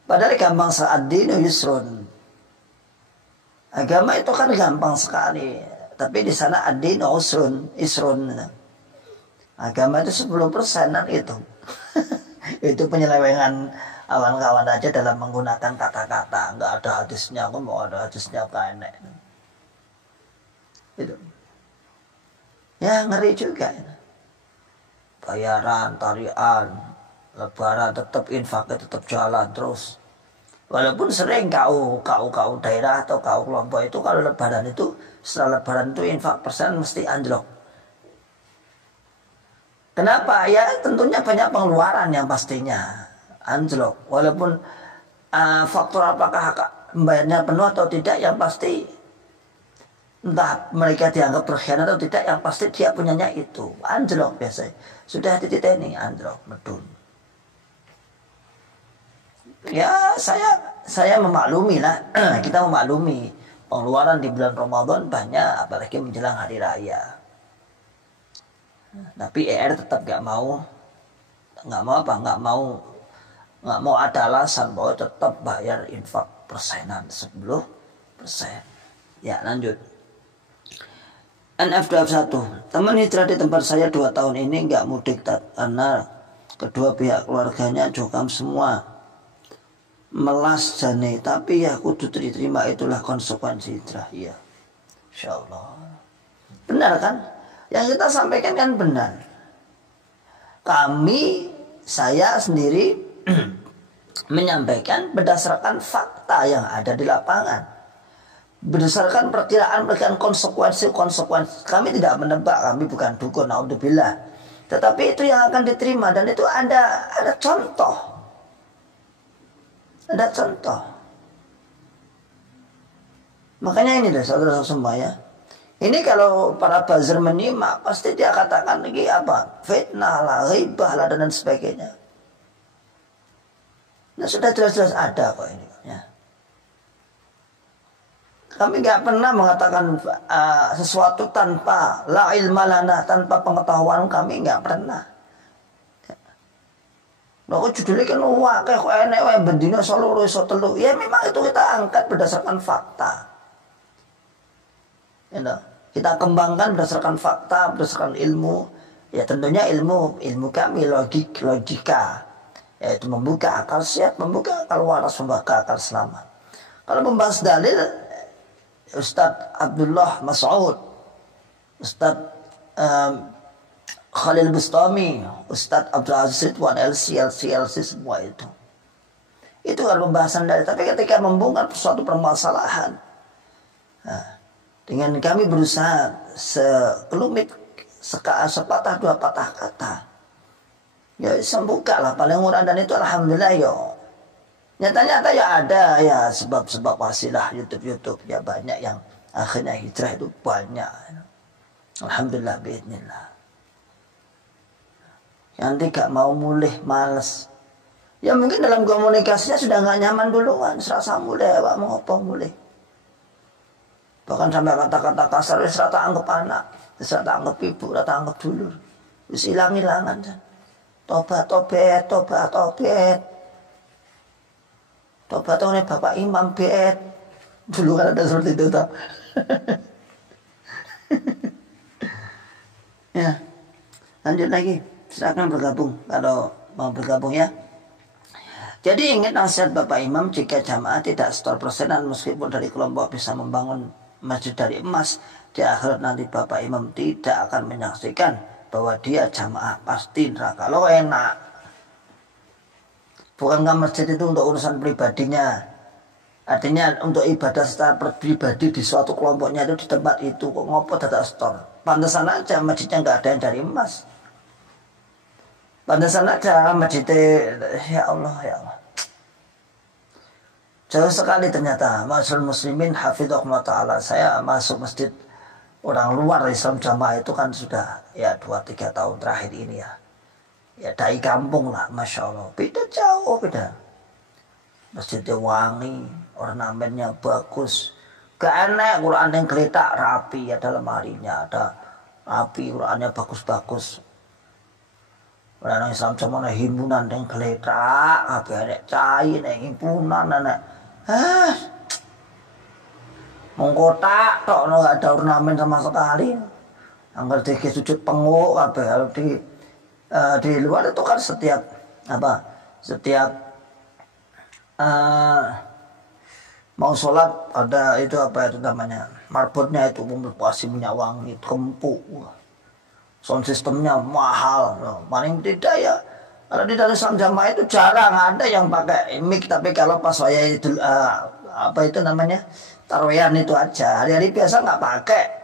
Padahal gampang saat dinu yusrun. Agama itu kan gampang sekali. Tapi di sana ad-din isrun. Agama itu 10% itu. Itu penyelewengan kawan-kawan aja dalam menggunakan kata-kata. Enggak ada hadisnya, aku mau ada hadisnya kayak itu. Ya ngeri juga. Bayaran, tarian, lebaran tetap infaknya tetap jalan terus. Walaupun sering kau daerah atau kau kelompok itu kalau lebaran itu, setelah lebaran itu infak persen mesti anjlok. Kenapa? Ya tentunya banyak pengeluaran yang pastinya anjlok. Walaupun faktor apakah membayarnya penuh atau tidak, yang pasti entah mereka dianggap berkhianat atau tidak, yang pasti dia punyanya itu anjlok biasanya. Sudah titik ini anjlok medun. Ya saya memaklumi lah. Kita memaklumi pengeluaran di bulan Ramadan banyak, apalagi menjelang hari raya. Tapi tetap nggak mau ada alasan bahwa tetap bayar infak persenan 10%. Ya lanjut. NF21, teman hijrah di tempat saya 2 tahun ini nggak mudik karena kedua pihak keluarganya jokam semua, melas jane, tapi ya kudu diterima, itulah konsekuensi hijrah. Ya, insya Allah benar kan yang kita sampaikan, kan benar. Saya sendiri menyampaikan berdasarkan fakta yang ada di lapangan, berdasarkan perkiraan konsekuensi. Kami tidak menebak, kami bukan dukun, naudzubillah, tetapi itu yang akan diterima, dan itu ada contoh, Makanya ini deh saudara semua ya, ini kalau para buzzer menyimak pasti dia katakan lagi apa, fitnah lah, ghibah lah, dan sebagainya. Nah, sudah jelas-jelas ada kok ini ya. Kami nggak pernah mengatakan sesuatu tanpa la ilma lana, tanpa pengetahuan kami, nggak pernah. Nah, judulnya kan wakil kok enek wae bendina seluruh iso telu. Ya memang itu kita angkat berdasarkan fakta. You know, kita kembangkan berdasarkan fakta, berdasarkan ilmu. Ya tentunya ilmu kami logika, yaitu membuka akal sehat, membuka akal waras, membuka akal selamat. Kalau membahas dalil, Ustadz Abdullah Mas'ud, Ustadz Khalil Bustami, Ustadz Abdul Aziz Ridwan, LC semua itu kan pembahasan dalil. Tapi ketika membongkar suatu permasalahan, dengan kami berusaha sekelumit, sepatah dua patah kata, ya sembuka lah paling murah, dan itu alhamdulillah yo. Nyata-nyata ya ada ya sebab-sebab wasilah YouTube ya, banyak yang akhirnya hijrah itu banyak. Alhamdulillah biidznillah. Yang tidak mau mulih, males. Ya mungkin dalam komunikasinya sudah nggak nyaman duluan, serasa mulih, Pak mau apa mulih. Bahkan sampai kata-kata kasar, serata anggap anak, serata anggap ibu, serata anggap dulur. Wis hilang-hilangan. Tobat. Tobat oleh Bapak Imam Bet. Dulu kan ada seperti itu tak? Ya, lanjut lagi. Silakan bergabung kalau mau bergabung ya. Jadi ingat nasihat Bapak Imam, jika jamaah tidak setor persenan meskipun dari kelompok bisa membangun masjid dari emas, di akhirat nanti Bapak Imam tidak akan menyaksikan bahwa dia jamaah, pasti neraka. Lo enak. Bukankah masjid itu untuk urusan pribadinya? Artinya untuk ibadah secara pribadi di suatu kelompoknya itu di tempat itu, kok ngopo tidak setor? Pantesan aja masjidnya nggak ada yang dari emas. Pantesan aja masjidnya, ya Allah. Jauh sekali ternyata. Ma'asyiral muslimin hafizahumullah ta'ala. Saya masuk masjid orang luar Islam jamaah itu kan sudah ya 2-3 tahun terakhir ini ya. Ya dari kampung lah, Masya Allah. Beda jauh, beda. Masjidnya wangi, ornamennya bagus. Gak aneh, Quran yang geletak rapi, ada lemarinya, ada rapi, Qurannya bagus-bagus. Orang Islam cuma ada himpunan yang geletak, ada cair, ada himpunan, ada mengkotak, gak ada ornamen sama sekali. Angger dikit sujud penguk, kalau di luar itu kan setiap mau sholat ada itu apa itu namanya marbotnya itu pasti punya wangi kempuk, sound sistemnya mahal. Paling tidak ya kalau di dalam Islam jamaah itu jarang ada yang pakai mic, tapi kalau pas saya itu itu namanya tarawih itu aja, hari-hari biasa nggak pakai.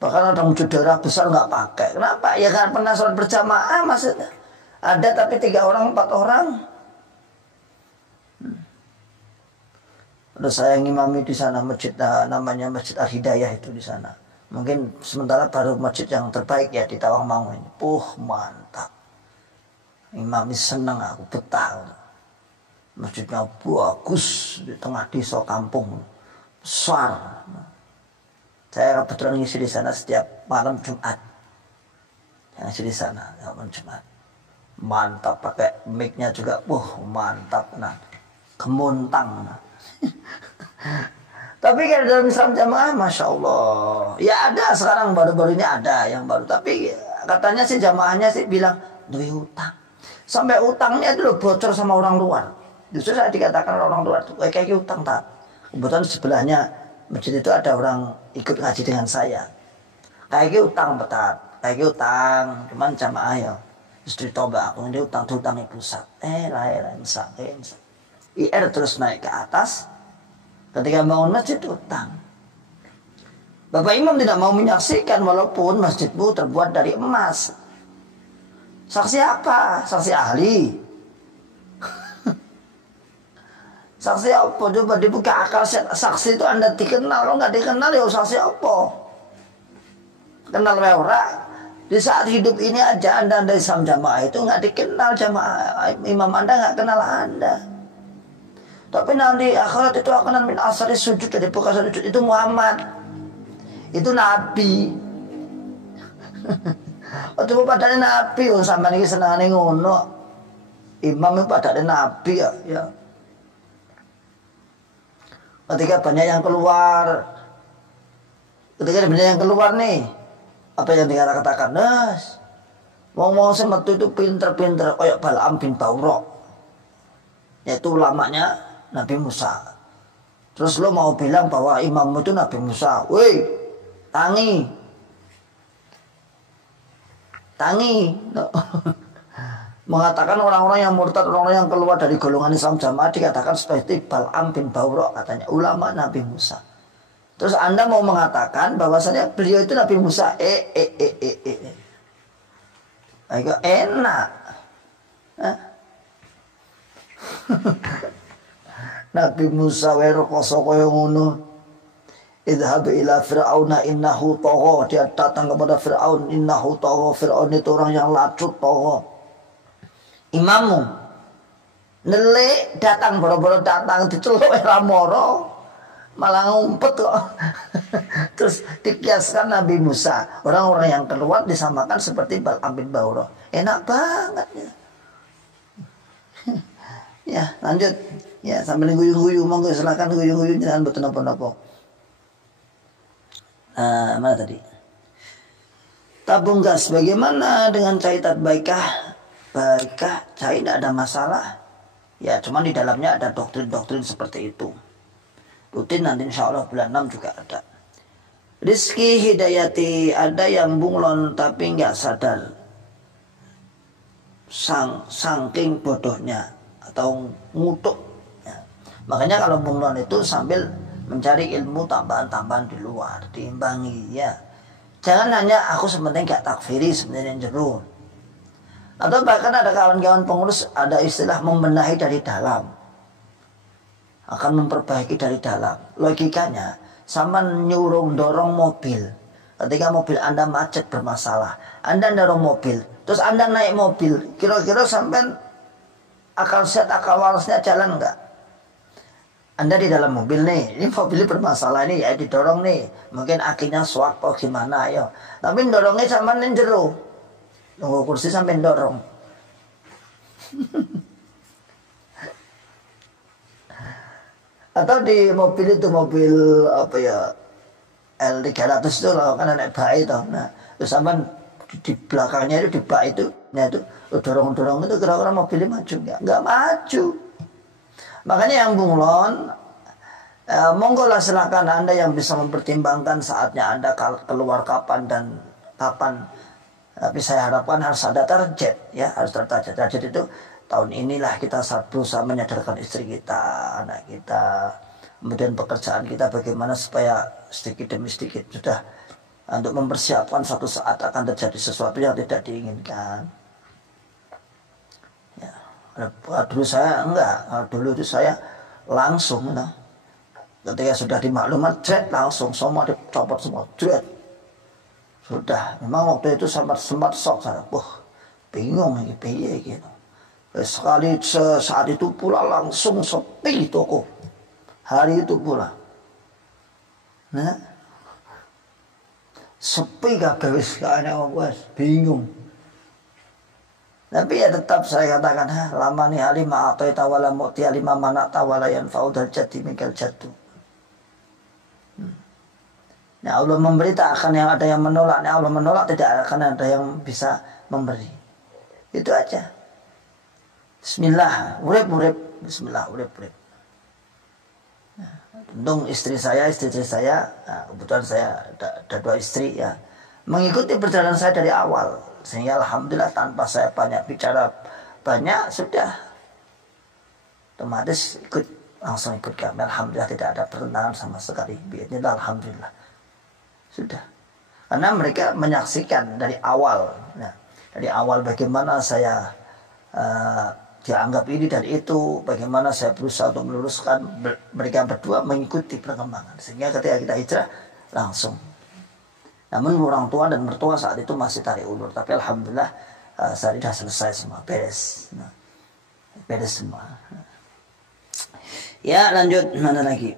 Bahkan ada wujud daerah besar nggak pakai. Kenapa? Ya kan pernah sholat berjamaah maksudnya. Ada tapi 3 orang, 4 orang. Ada saya ngimami di sana masjid namanya Masjid Al-Hidayah itu di sana. Mungkin sementara baru masjid yang terbaik ya di Tawangmangu ini. Mantap. Imami senang, aku betah. Masjidnya bagus di tengah desa kampung besar. Saya kebetulan ngisi di sana setiap malam Jumat. Yang ngisi di sana malam Jumat. Mantap, pakai mic-nya juga, mantap, nah, kemuntang. Tapi kan dalam Islam jamaah, masya Allah, ya ada sekarang baru-baru ini ada yang baru. Tapi katanya sih jamaahnya sih bilang duwe utang, sampai utangnya itu loh bocor sama orang luar. Justru saya dikatakan orang luar tuh kayak utang tak. Kebetulan sebelahnya masjid itu ada orang ikut ngaji dengan saya. Kayak utang betat, kayak utang, cuman jamaah ya. Terus ditoba aku ini utang pusat. Lain sakit. IR terus naik ke atas. Ketika bangun masjid utang. Bapak Imam tidak mau menyaksikan walaupun masjidmu terbuat dari emas. Saksi apa? Saksi ahli. Saksi apa? Coba dibuka akal. Saksi itu Anda dikenal. Kalau nggak dikenal ya saksi apa? Kenal ora? Di saat hidup ini aja Anda Islam jamaah itu nggak dikenal jamaah. Imam Anda nggak kenal Anda. Tapi nanti akhirat itu akan min asari sujud, dari bekas sujud itu Muhammad. Itu Nabi. Waktu padane Nabi, wong sampean iki senengane ngono. Imam itu padane Nabi ya. Ketika banyak yang keluar, nih, apa yang dikatakan? Nas, ngomong semetu itu pinter-pinter, kayak Balaam bin Baura, yaitu ulamanya Nabi Musa. Terus lo mau bilang bahwa imammu itu Nabi Musa, woi, tangi, no. Mengatakan orang-orang yang murtad, orang-orang yang keluar dari golongan Islam jamaah dikatakan seperti Balaam bin Baura, katanya ulama Nabi Musa. Terus Anda mau mengatakan bahwasanya beliau itu Nabi Musa, Ayo enak. Nabi Musa wero koso koyo ngono. Idhab ila Fir'auna innahu tagha. Dia datang kepada Fir'aun, innahu tagha. Fir'aun itu orang yang lacut, tagha. Imammu nelek datang boro-boro datang diceluk era moro malah ngumpet kok. Terus dikiaskan Nabi Musa, orang-orang yang keluar disamakan seperti Balaam bin Baura. Enak banget ya. Ya lanjut ya, sambil guyu-guyu monggo silakan guyu-guyu jangan betul napa-napa. Mana tadi? Tabung gas bagaimana dengan cai baikah? Baikah cai tidak ada masalah. Ya cuman di dalamnya ada doktrin-doktrin seperti itu. Rutin nanti insya Allah bulan 6 juga ada. Rizki hidayati, ada yang bunglon tapi nggak sadar. Saking bodohnya atau ngutuk. Ya. Makanya kalau bunglon itu sambil mencari ilmu tambahan-tambahan di luar, diimbangi ya. Jangan hanya aku sebenarnya nggak takfiri sebenarnya jeruk. Atau bahkan ada kawan-kawan pengurus ada istilah membenahi dari dalam. Akan memperbaiki dari dalam. Logikanya sama nyuruh dorong mobil. Ketika mobil Anda macet bermasalah, Anda dorong mobil, terus Anda naik mobil, kira-kira sampai akal sehat, akal walasnya jalan enggak? Anda di dalam mobil nih, ini mobilnya bermasalah nih, ya didorong nih, mungkin akinya swak atau gimana ya. Tapi dorongnya sama jero. Nunggu kursi sampai dorong. Atau di mobil itu mobil apa ya L300 itu loh, kan naik bak itu. Nah, terus sampai di belakangnya itu di bak itu, nah itu dorong-dorong itu kira-kira mobilnya maju nggak maju. Makanya yang bunglon, monggo lah silakan Anda yang bisa mempertimbangkan saatnya Anda keluar kapan dan kapan. Tapi saya harapkan harus ada target ya, harus ada target. Target itu tahun inilah kita berusaha menyadarkan istri kita, anak kita, kemudian pekerjaan kita bagaimana supaya sedikit demi sedikit sudah untuk mempersiapkan suatu saat akan terjadi sesuatu yang tidak diinginkan. Ya, dulu saya enggak, dulu itu saya langsung, nah, ketika sudah dimaklumat, langsung semua dicopot semua, sudah, memang waktu itu sempat shock saya. Bingung ini piye gitu. Sekali saat itu pula langsung sepi toko. Hari itu pula. Nah, sepi kabeh wis ana wis bingung. Tapi ya tetap saya katakan, lama nih alim atau tawala mu'ti alima mana tawala yang faudal jati mikal jatuh. Nah, Allah memberi tak akan yang ada yang menolak. Nah, Allah menolak tidak akan ada yang bisa memberi. Itu aja. Bismillah, urip. Bismillah, urip. Untung istri saya, nah, kebetulan saya ada 2 istri ya, mengikuti perjalanan saya dari awal, sehingga alhamdulillah tanpa saya banyak bicara banyak sudah otomatis langsung ikut kami. Alhamdulillah tidak ada pertentangan sama sekali. Bismillah, alhamdulillah sudah, karena mereka menyaksikan dari awal. Nah, dari awal bagaimana saya dianggap ini dan itu, bagaimana saya berusaha untuk meluruskan, mereka berdua mengikuti perkembangan, sehingga ketika kita hijrah langsung. Namun orang tua dan mertua saat itu masih tarik ulur, tapi alhamdulillah saat ini sudah selesai semua, beres. Nah, beres semua. Ya, lanjut, mana lagi?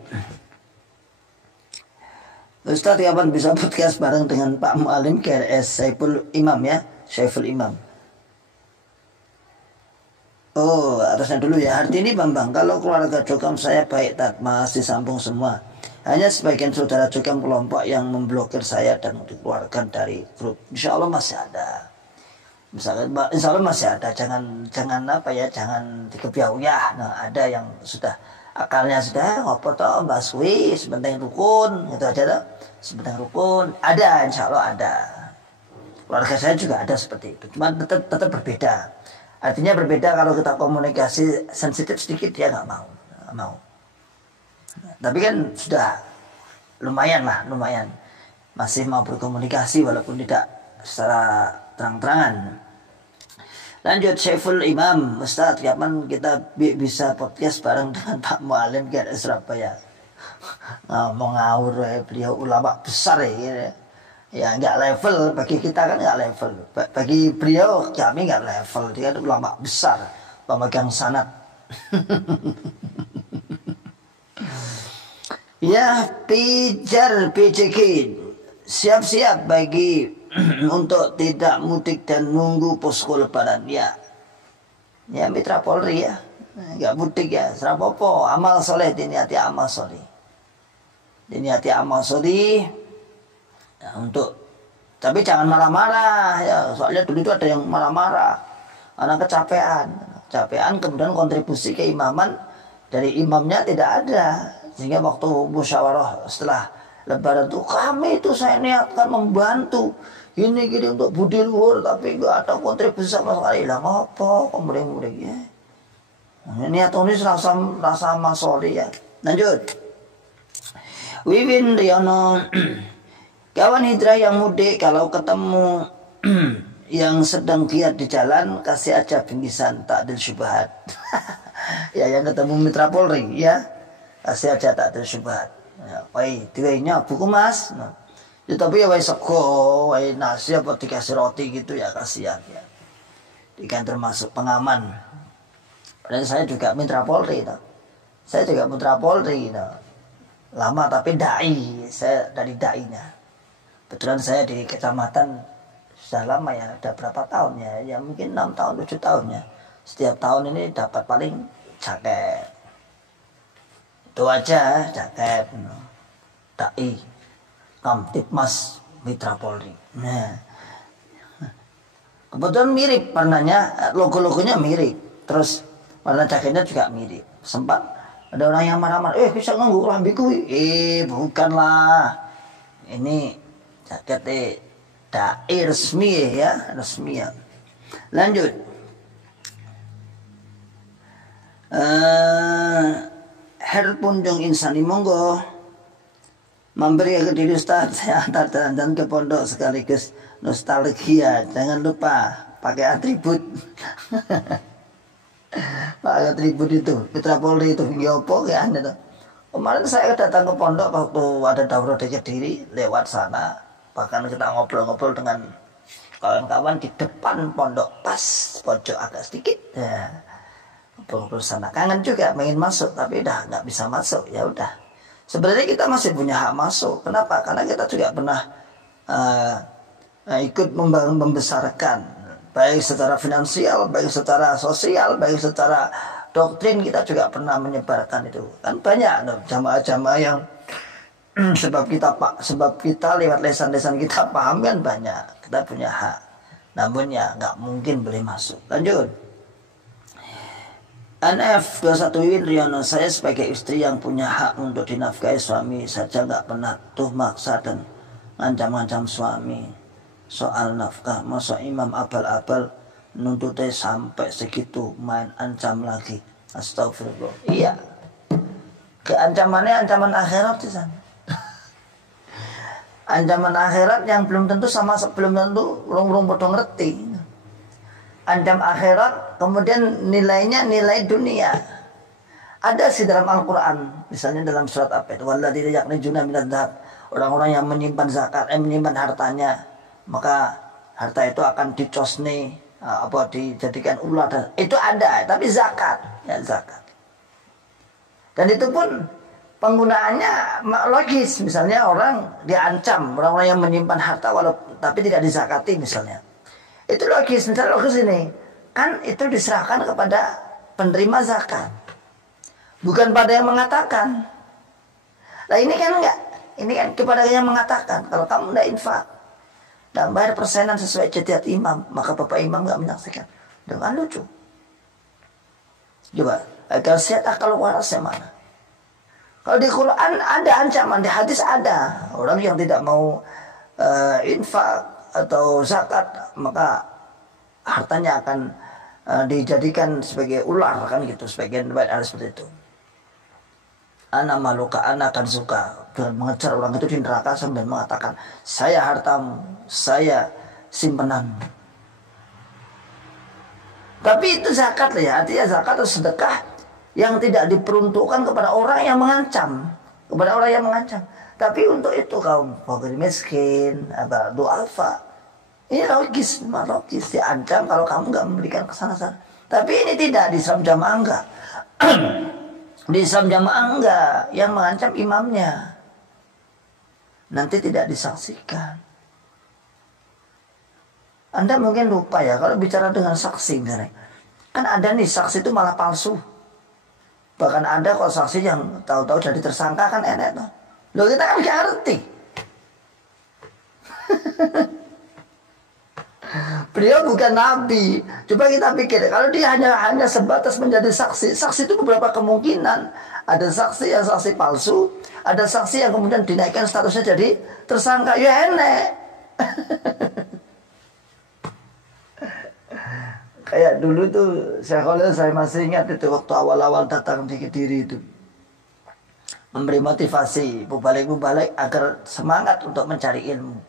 Ustaz, kapan bisa podcast bareng dengan Pak Mualim KRS Saiful Imam ya, Saiful Imam. Oh, atasnya dulu ya. Arti ini Bambang, kalau keluarga Jokam saya baik tak masih sambung semua. Hanya sebagian saudara Jokam kelompok yang memblokir saya dan dikeluarkan dari grup. Insya Allah masih ada. Misalkan, insya Allah masih ada. Jangan apa ya, jangan dikebiauyah. Nah, ada yang sudah akalnya sudah ngopo toh Mbak Sui sebentar rukun, itu aja toh. Sebentar rukun ada, insya Allah ada. Keluarga saya juga ada seperti itu. Cuma tetap berbeda. Artinya berbeda kalau kita komunikasi sensitif sedikit dia nggak mau. Tapi kan sudah lumayan masih mau berkomunikasi walaupun tidak secara terang-terangan. Lanjut, Saiful Imam, Ustaz, kapan kita bisa podcast bareng dengan Pak Mualim di Surabaya? Ngomong ngawur, beliau ulama besar ya. Ya nggak level, bagi kita kan nggak level, bagi beliau kami nggak level, dia ulama besar, pemegang sanad. Ya, pijar PJK siap-siap bagi untuk tidak mudik dan nunggu posko lebaran ya. Ya, Mitra Polri ya, nggak mudik ya, serapopo, amal soleh, diniati amal soleh, nah, tapi jangan marah-marah ya, soalnya dulu itu ada yang marah-marah karena kecapean kemudian kontribusi keimaman dari imamnya tidak ada, sehingga waktu musyawarah setelah lebaran tuh kami itu saya niatkan membantu ini gini untuk budi luhur tapi nggak ada kontribusi sama sekali. Lah ngopo kemudian ya niat ini rasa masoli ya. Lanjut, Wiwin Riono, kawan hijrah yang mudik kalau ketemu yang sedang giat di jalan kasih aja bingkisan takdil syubhat. Ya, yang ketemu Mitra Polri ya kasih aja takdil syubhat. Ya, woi diwenya buku mas. Nah, ya, tapi ya woi sego, woi nasi apa dikasih roti gitu ya kasihan ya. Ikan termasuk pengaman. Dan saya juga Mitra Polri toh. Saya juga Mitra Polri toh. Lama tapi dai, saya dari dainya. Kebetulan saya di kecamatan sudah lama ya, ada berapa tahun ya, mungkin 6 tahun, 7 tahun ya. Setiap tahun ini dapat paling jaket. Itu aja, jaket. Dai, Kamtipmas Mitra Polri. Nah, kebetulan mirip warnanya, logo-logonya mirip. Terus warna jaketnya juga mirip. Sempat ada orang yang marah-marah, bisa nganggu kelambiku. Bukanlah. Ini jaket dai resmi ya. Lanjut. Herpunjung insani monggo memberi ke diri Ustaz, saya antar jalan ke pondok sekaligus nostalgia. Jangan lupa pakai atribut. Pakai atribut itu Mitra Polri itu yopo kayak itu. Kemarin saya datang ke pondok waktu ada daurah di Kediri, lewat sana bahkan kita ngobrol-ngobrol dengan kawan-kawan di depan pondok, pas pojok agak sedikit ya, ngobrol-ngobrol sana. Kangen juga pengen masuk tapi udah nggak bisa masuk. Ya udah, sebenarnya kita masih punya hak masuk. Kenapa? Karena kita juga pernah ikut membesarkan, baik secara finansial, baik secara sosial, baik secara doktrin, kita juga pernah menyebarkan itu. Kan banyak jamaah-jamaah yang sebab kita lewat lesan-lesan kita paham kan banyak, kita punya hak, namun ya nggak mungkin boleh masuk. Lanjut. NF 21 Riono, saya sebagai istri yang punya hak untuk dinafkahi suami saja nggak pernah tuh maksa dan ngancam-ngancam suami soal nafkah. Masa imam abal-abal nuntutnya sampai segitu, main ancam lagi. Astagfirullah. Iya, keancamannya ancaman akhirat di sana. Ancaman akhirat yang belum tentu sama sebelum tentu rong-rong bodoh ngerti. Ancam akhirat, kemudian nilainya nilai dunia. Ada sih dalam Al-Quran, misalnya dalam surat apa itu, walladzina yaknizuna minadz dzahab, orang-orang yang menyimpan zakat, menyimpan hartanya, maka harta itu akan dicosne, dijadikan ular, itu ada, tapi zakat, ya zakat. Dan itu pun penggunaannya logis, misalnya orang diancam, orang-orang yang menyimpan harta tapi tidak dizakati misalnya. Itu logis, misalnya logis ini kan itu diserahkan kepada penerima zakat, bukan pada yang mengatakan. Nah ini kan enggak, ini kan kepada yang mengatakan. Kalau kamu tidak infak dan bayar persenan sesuai jadiat imam, maka bapak imam nggak menyaksikan. Dengan lucu. Coba agar sihat akal warasnya mana? Kalau di Quran ada ancaman, di hadis ada orang yang tidak mau infak atau zakat, maka hartanya akan dijadikan sebagai ular, kan gitu. Sebagian ada seperti itu. Anak maluka, anak akan suka dengan mengejar orang itu di neraka sambil mengatakan, saya hartamu, saya simpanan. Tapi itu zakat lah ya, artinya zakat atau sedekah yang tidak diperuntukkan kepada orang yang mengancam, kepada orang yang mengancam. Tapi untuk itu kaum fakir miskin, du'afa, ini logis, diancam kalau kamu nggak memberikan kesana-sana. Tapi ini tidak, di Islam jamaah enggak. Di Islam jamaah enggak, yang mengancam imamnya. Nanti tidak disaksikan. Anda mungkin lupa ya, kalau bicara dengan saksi misalnya, kan ada nih saksi itu malah palsu. Bahkan ada kok saksi yang tahu-tahu jadi tersangka, kan enak tuh. Loh, kita kan gak ngerti. Beliau bukan nabi. Coba kita pikir, kalau dia hanya sebatas menjadi saksi. Saksi itu beberapa kemungkinan. Ada saksi yang saksi palsu, ada saksi yang kemudian dinaikkan statusnya jadi tersangka. Ya enak. Kayak dulu tuh saya masih ingat itu waktu awal-awal datang di Kediri itu, memberi motivasi mubalik agar semangat untuk mencari ilmu.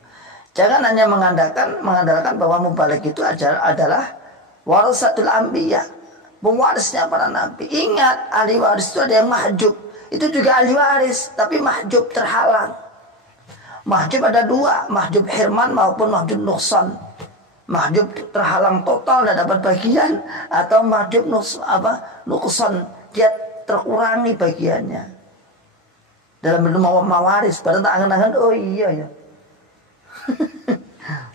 Jangan hanya mengandalkan bahwa mubalik itu adalah warasatul anbiya, pewarisnya para nabi. Ingat, ahli waris itu ada yang mahjub. Itu juga ahli waris, tapi mahjub terhalang. Mahjub ada dua, mahjub hirman maupun mahjub nuksan. Mahjub terhalang total dan dapat bagian, atau mahjub nuksan, dia terkurangi bagiannya dalam bentuk mawaris. Padahal tak angan-angan, oh iya ya.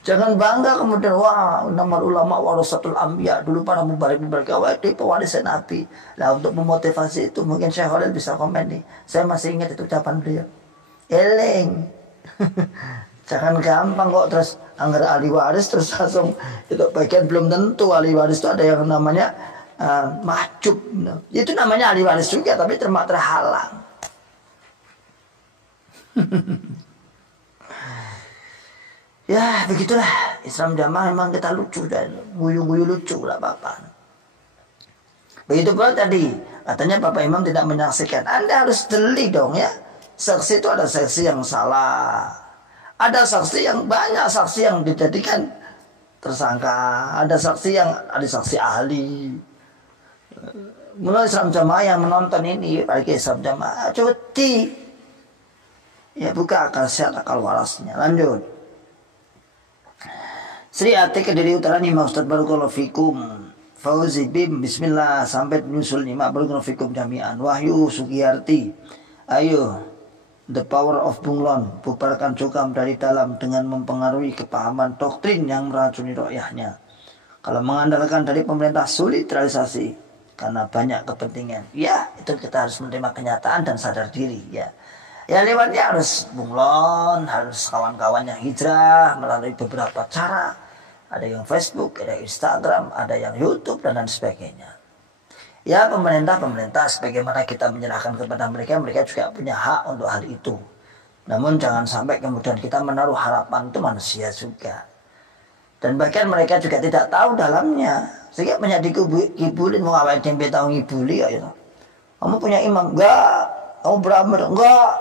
Jangan bangga kemudian, wah nama ulama warasatul anbiya, dulu para mubalik itu pewaris Nabi. Lah untuk memotivasi itu mungkin Syekh Khalil bisa komen nih. Saya masih ingat itu ucapan beliau. Eling. Jangan gampang kok terus anggar ahli waris terus langsung itu bagian, belum tentu ahli waris itu ada yang namanya mahjub. Itu namanya ahli waris juga tapi terhalang. Ya begitulah Islam jamaah, memang kita lucu dan guyu-guyu lucu lah Bapak. Begitu pula tadi katanya Bapak Imam tidak menyaksikan. Anda harus jeli dong ya. Saksi itu ada saksi yang salah, ada saksi yang banyak, saksi yang dijadikan tersangka, ada saksi ahli. Mulai Islam jamaah yang menonton ini, bagi Islam jamaah cuti ya, buka akal sehat, akal warasnya. Lanjut. Sri Ati Kediri Utara nih Ustaz, barakallahu fikum. Fauzi Bim, bismillah, sampai menyusul nih barakallahu fikum jami'an. Wahyu Sugiyarti, ayo The Power of Bunglon, bubarkan cukam dari dalam dengan mempengaruhi kepahaman doktrin yang meracuni royahnya. Kalau mengandalkan dari pemerintah sulit realisasi karena banyak kepentingan. Ya, itu kita harus menerima kenyataan dan sadar diri ya. Ya lewatnya harus bunglon, harus kawan-kawan yang hijrah melalui beberapa cara. Ada yang Facebook, ada yang Instagram, ada yang YouTube dan lain sebagainya. Ya pemerintah sebagaimana kita menyerahkan kepada mereka, mereka juga punya hak untuk hal itu. Namun jangan sampai kemudian kita menaruh harapan itu manusia juga. Dan bahkan mereka juga tidak tahu dalamnya. Sehingga banyak dikibulin, mau awal tempe tahu ngibuli ya. Kamu punya imam? Enggak. Kamu beramal? Enggak.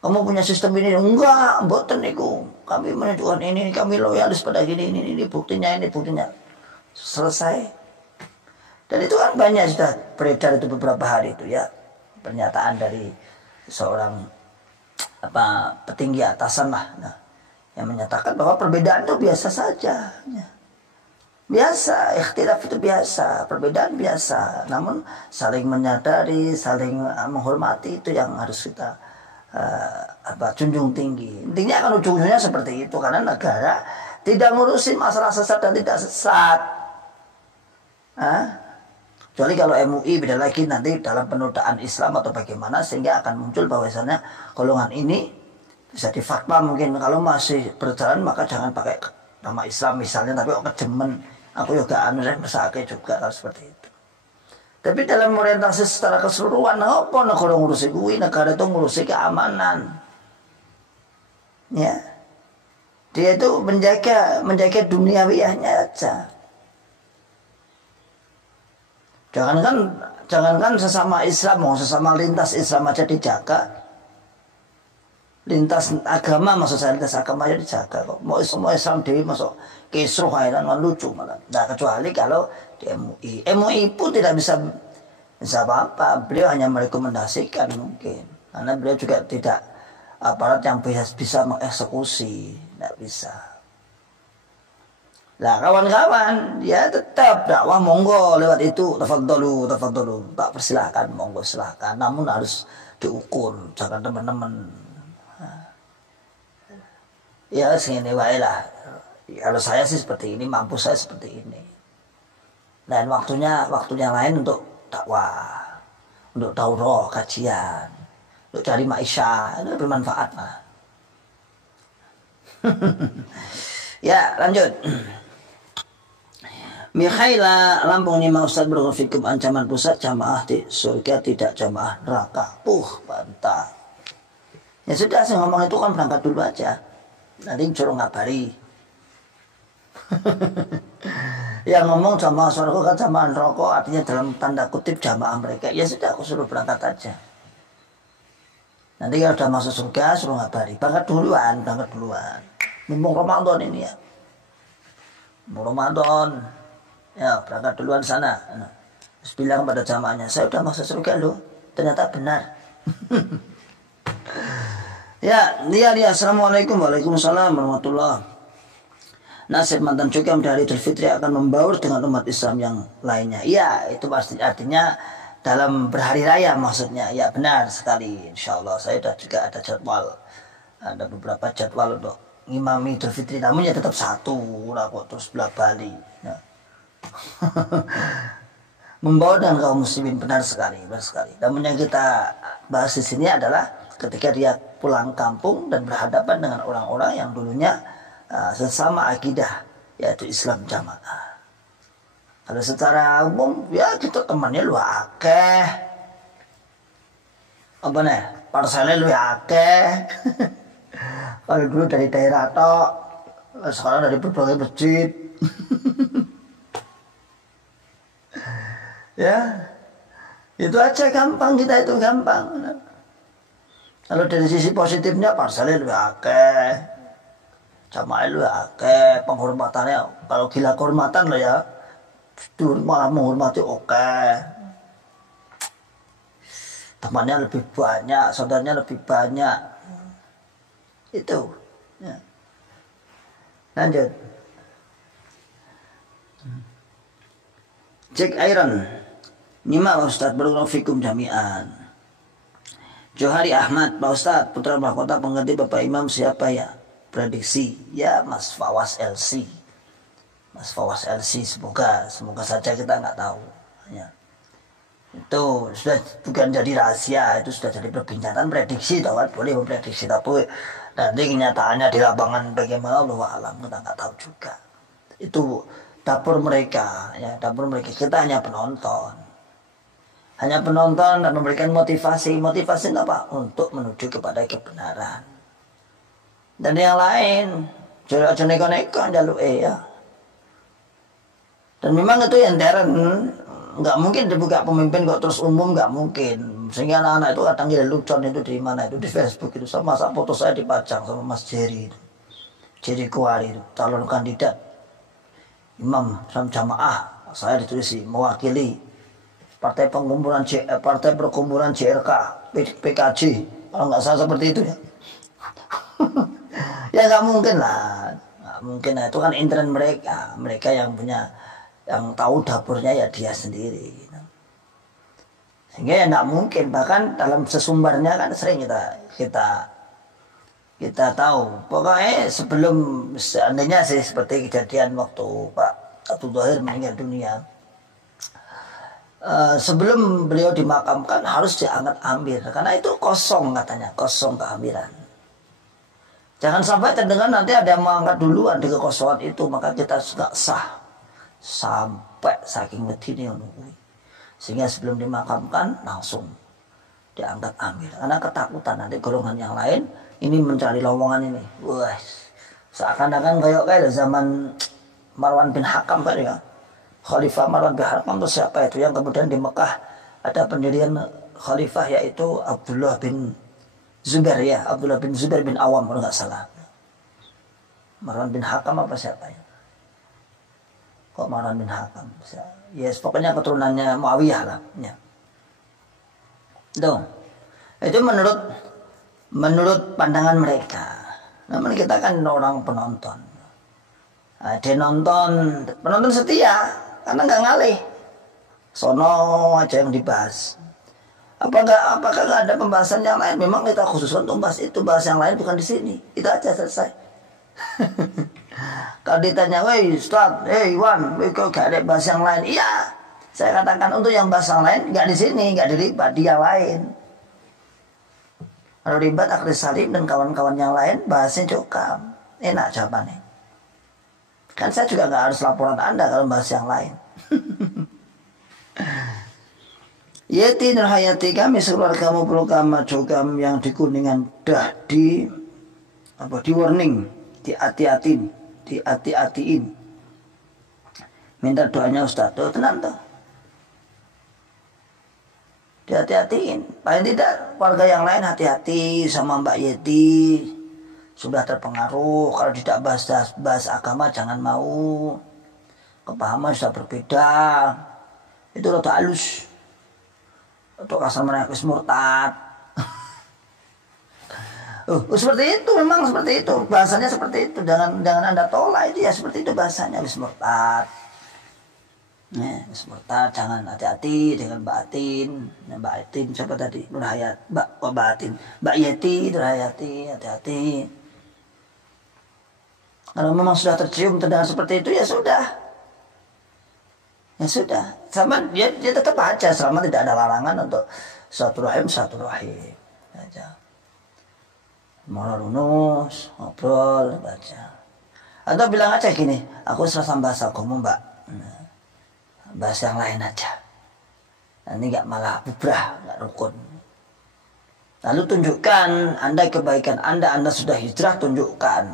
Kamu punya sistem ini? Enggak. Mboten niku. Kami menunjukkan ini, kami loyalis pada ini buktinya. Selesai. Dan itu kan banyak sudah beredar itu beberapa hari itu ya. Pernyataan dari seorang petinggi atasan lah. Nah, yang menyatakan bahwa perbedaan itu biasa saja. Ya. Biasa, ikhtilaf itu biasa, perbedaan biasa. Namun saling menyadari, saling menghormati itu yang harus kita junjung tinggi. Intinya kan ujung-ujungnya seperti itu karena negara tidak ngurusin masalah sesat dan tidak sesat. Kecuali kalau MUI beda lagi nanti dalam penodaan Islam atau bagaimana sehingga akan muncul bahwasannya golongan ini bisa difakta mungkin kalau masih berjalan maka jangan pakai nama Islam misalnya tapi kok kejemen aku juga saya mesake juga kalau seperti itu. Tapi dalam orientasi secara keseluruhan apa negara ngurusi kuwi, negara itu ngurusi keamanan. Ya. Dia itu menjaga duniawiyahnya aja. Jangankan sesama Islam, sesama lintas Islam aja dijaga. Lintas agama maksud saya lintas agama aja dijaga kok. Mau semua Islam dewi masuk kisruh kan lucu malah. Nah kecuali kalau di MUI pun tidak bisa apa-apa. Beliau hanya merekomendasikan mungkin karena beliau juga tidak aparat yang bisa mengeksekusi, tidak bisa. Nah kawan-kawan ya tetap dakwah monggo lewat itu tafadhalu tak persilahkan monggo silahkan namun harus diukur jangan teman-teman ya segini wae lah. Kalau saya sih seperti ini, mampu saya seperti ini. Dan waktunya lain untuk dakwah, untuk daurah, kajian, untuk cari maisha, itu bermanfaat lah. Ya lanjut. Mikhaila Lampung 5 Ustaz berfikum ancaman pusat jamaah di surga tidak jamaah neraka. Bantah. Ya sudah saya ngomong itu kan berangkat dulu aja. Nanti suruh ngabari. Yang ngomong jamaah surga kan jamaah neraka artinya dalam tanda kutip jamaah mereka. Ya sudah aku suruh berangkat aja. Nanti kalau sudah masuk surga suruh ngabari. Berangkat duluan. Mumpung Ramadan ini ya. Mumpung Ramadan. Ya berangkat duluan sana. Terus bilang pada jamaahnya saya sudah masuk surga loh. Ternyata benar. Ya, assalamualaikum waalaikumsalam warahmatullahi. Nasib mantan cukam dari Idul Fitri akan membaur dengan umat Islam yang lainnya. Iya, itu pasti artinya dalam berhari raya maksudnya. Ya benar sekali. Insya Allah saya juga ada jadwal. Ada beberapa jadwal untuk ngimami Idul Fitri. Namun ya tetap satu lah kok terus bolak balik. Ya. Membaur dengan kaum muslimin benar sekali. Namun yang kita bahas di sini adalah ketika dia pulang kampung dan berhadapan dengan orang-orang yang dulunya sesama akidah yaitu Islam jamaah. Kalau secara umum ya kita temannya lu akeh. Apa nih? Parselnya lu akeh. Kalau dulu dari daerah tok, sekarang dari berbagai masjid. Ya. Itu aja gampang kita itu gampang. Kalau dari sisi positifnya parselnya lu akeh. Jamaah lu akeh, penghormatannya kalau gila kehormatan lo ya malah menghormati oke. Temannya lebih banyak, saudaranya lebih banyak. Itu ya. Lanjut. Cek Iron Nima Pak Ustadz Barakalafikum jami'an. Johari Ahmad Pak Ustadz putra mahkota pengganti Bapak Imam siapa ya? Prediksi ya Mas Fawas LC. Semoga saja kita nggak tahu ya. Itu sudah bukan jadi rahasia, itu sudah jadi perbincangan, prediksi tahu kan, boleh memprediksi, tapi nanti kenyataannya di lapangan bagaimana Allah alam, kita nggak tahu juga. Itu dapur mereka, ya dapur mereka. Kita hanya penonton, dan memberikan motivasi apa untuk menuju kepada kebenaran. Dan yang lain, jangan neko-neko jaluk ya. Dan memang itu yang intern, nggak mungkin dibuka pemimpin kok terus umum, nggak mungkin. Sehingga anak-anak itu kadang ya lucon itu di mana itu di Facebook itu, sama foto saya dipajang sama Mas Jerry itu. Jerry Kuari itu calon kandidat imam sama jamaah, saya ditulis mewakili partai perkumpulan JRK PKJ, kalau nggak salah seperti itu ya. Ya nggak mungkin lah, nggak mungkin lah. Itu kan intern mereka yang punya, yang tahu dapurnya ya dia sendiri gitu. Sehingga ya nggak mungkin, bahkan dalam sesumbarnya kan sering kita tahu. Pokoknya sebelum, seandainya sih seperti kejadian waktu Pak Abdul Zahir meninggal dunia, sebelum beliau dimakamkan harus diangkat amir, karena itu kosong katanya, kosong kehamilan. Jangan sampai terdengar nanti ada yang mengangkat duluan di kekosongan itu, maka kita nggak sah. Sampai saking ngedini nungguin, sehingga sebelum dimakamkan langsung diangkat ambil, karena ketakutan nanti golongan yang lain ini mencari lowongan ini. Wah, seakan-akan kayak zaman Marwan bin Hakam kan ya, Khalifah Marwan bin Hakam itu siapa itu, yang kemudian di Mekah ada pendirian khalifah yaitu Abdullah bin Zubair ya, Abdullah bin Zubair bin Awam kalau nggak salah. Marwan bin Hakam apa siapa ya? Kok Marwan bin Hakam? Yes, pokoknya keturunannya Muawiyah lah. Ya. Itu menurut pandangan mereka. Namun kita kan orang penonton. Nah, dia penonton setia, karena nggak ngalih. Sono aja yang dibahas. Apakah nggak ada pembahasan yang lain? Memang kita khususkan untuk bahas itu, bahas yang lain bukan di sini. Itu aja selesai. Kalau ditanya, woi Ustaz, Iwan, kok gak ada bahas yang lain? Iya, saya katakan untuk yang bahas yang lain nggak di sini, nggak di Ribat, di yang lain. Kalau Ribat, Akhir Salim dan kawan-kawan yang lain bahasnya cukup enak jawabannya. Kan saya juga nggak harus laporan Anda kalau bahas yang lain. Yati nurhayati kami sekeluarga maupun kama jogam yang di Kuningan dah di warning, hati-hatiin, minta doanya Ustaz. Tuh tenang tuh, dihati-hatiin. Paling tidak warga yang lain hati-hati sama Mbak Yeti, sudah terpengaruh. Kalau tidak bahas agama jangan mau, kepahaman sudah berbeda, itu rada halus, atau kasar menangis murtad. Seperti itu, memang seperti itu bahasanya, seperti itu. Jangan Anda tolak itu ya, seperti itu bahasanya, wis murtad. Wis murtad, jangan, hati-hati dengan Mbak Atin siapa tadi? Nurhayat, Mbak Yeti, Nurhayati, hati-hati. Kalau memang sudah tercium terdengar seperti itu ya sudah. Sama dia tetap aja, selama tidak ada larangan untuk satu rahim aja. Mau runus, ngobrol, baca. Atau bilang aja gini, aku serasa bahasa kamu Mbak, bahas yang lain aja. Nanti nggak malah bubrah, nggak rukun. Lalu tunjukkan Anda kebaikan Anda sudah hijrah, tunjukkan.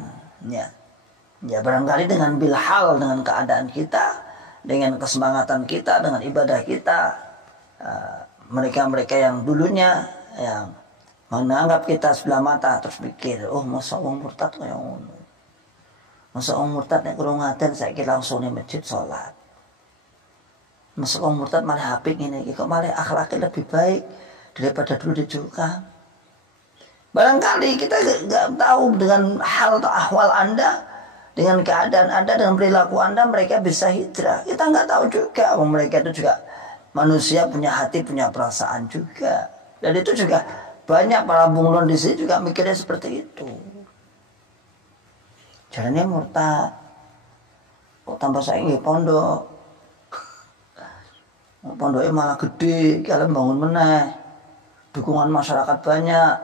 Ya barangkali dengan bilhal, dengan keadaan kita, dengan kesemangatan kita, dengan ibadah kita, mereka-mereka yang dulunya yang menganggap kita sebelah mata terus pikir, oh masa orang murtad kayak ngono, masa orang murtad nek kurang ngaten saiki langsung ning masjid sholat, masa orang murtad malah apik ngene iki, kok malah akhlaknya lebih baik daripada dulu dijuka. Barangkali kita nggak tahu dengan hal atau ahwal Anda, dengan keadaan Anda, dengan perilaku Anda, mereka bisa hijrah. Kita nggak tahu juga, mereka itu juga manusia, punya hati, punya perasaan juga. Dan itu juga banyak para bunglon di sini juga mikirnya seperti itu. Jalannya murtad, kok tambah saing nggih pondok. Pondoknya malah gede, kalian bangun meneh. Dukungan masyarakat banyak.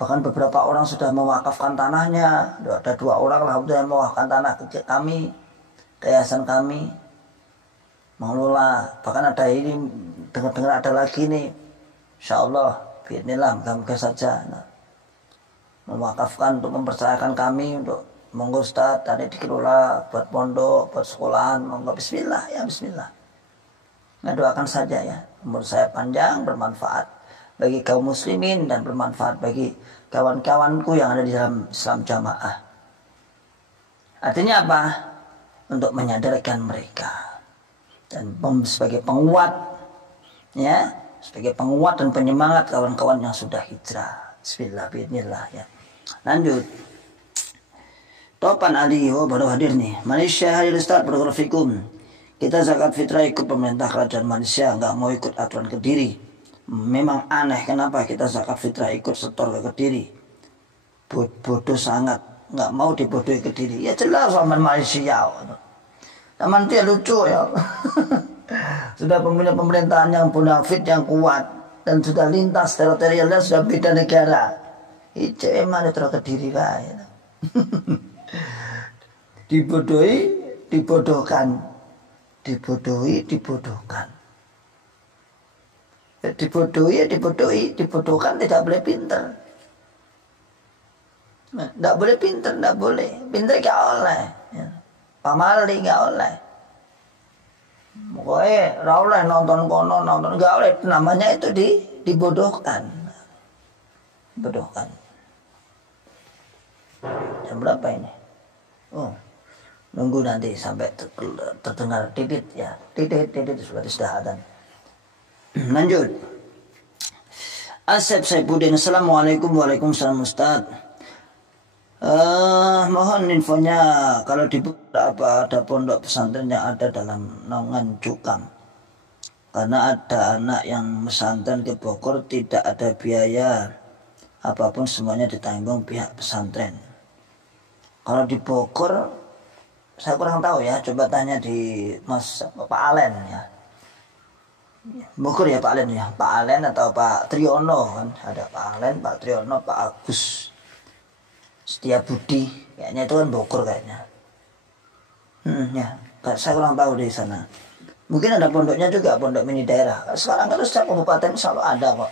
Bahkan beberapa orang sudah mewakafkan tanahnya. Ada 2 orang lah yang mewakafkan tanah ke kami, ke yayasan kami. Mengelola. Bahkan ada ini, dengar-dengar ada lagi nih. Insya Allah, biarlah, moga-moga saja. Nah, mewakafkan untuk mempercayakan kami untuk monggo Ustaz, tadi dikelola buat pondok, buat sekolahan, monggo bismillah ya bismillah. Nah, doakan saja ya, umur saya panjang, bermanfaat bagi kaum muslimin dan bermanfaat bagi kawan-kawanku yang ada di dalam Islam Jamaah. Artinya apa? Untuk menyadarkan mereka dan sebagai penguat, ya, sebagai penguat dan penyemangat kawan-kawan yang sudah hijrah. Bismillah ya. Lanjut. Topan Ali, baru hadir nih. Malaysia hadir Ustaz, barakallahu. Kita zakat fitrah ikut pemerintah kerajaan Malaysia, nggak mau ikut aturan Kediri. Memang aneh kenapa kita zakat fitrah ikut setor ke Kediri. Bodoh sangat, nggak mau dibodohi Kediri. Ya jelas sama Malaysia. Taman dia lucu ya. Sudah punya pemerintahan yang bonafit, yang kuat, dan sudah lintas teritorialnya sudah beda negara. Itu emang itu Kediri lah. Ya. Dibodohi, dibodohkan. Dibodohi, dibodohkan. Dibodohi, dibodohkan, tidak boleh pinter. Tidak boleh pinter, tidak boleh. Pinter gak oleh. Pamali gak oleh. Pokoknya gak oleh nonton kono, nonton gak oleh. Namanya itu dibodohkan. Bodohkan. Jam berapa ini? Oh. Nunggu nanti sampai terdengar titit ya, titit seperti sudah adzan. Lanjut. Asep Saifuddin, Assalamualaikum. Waalaikumsalam Ustaz. Mohon infonya kalau di beberapa ada pondok pesantren yang ada dalam naungan Cukam. Karena ada anak yang pesantren ke Bogor, tidak ada biaya apapun, semuanya ditanggung pihak pesantren. Kalau di Bogor saya kurang tahu ya, coba tanya di Pak Alen ya. Bogor ya Pak Alen ya, Pak Alen atau Pak Triyono kan, ada Pak Alen, Pak Triyono, Pak Agus Setiabudi, kayaknya itu kan Bogor kayaknya. Ya, saya kurang tahu di sana. Mungkin ada pondoknya juga, pondok mini daerah. Sekarang kan setiap kabupaten selalu ada kok.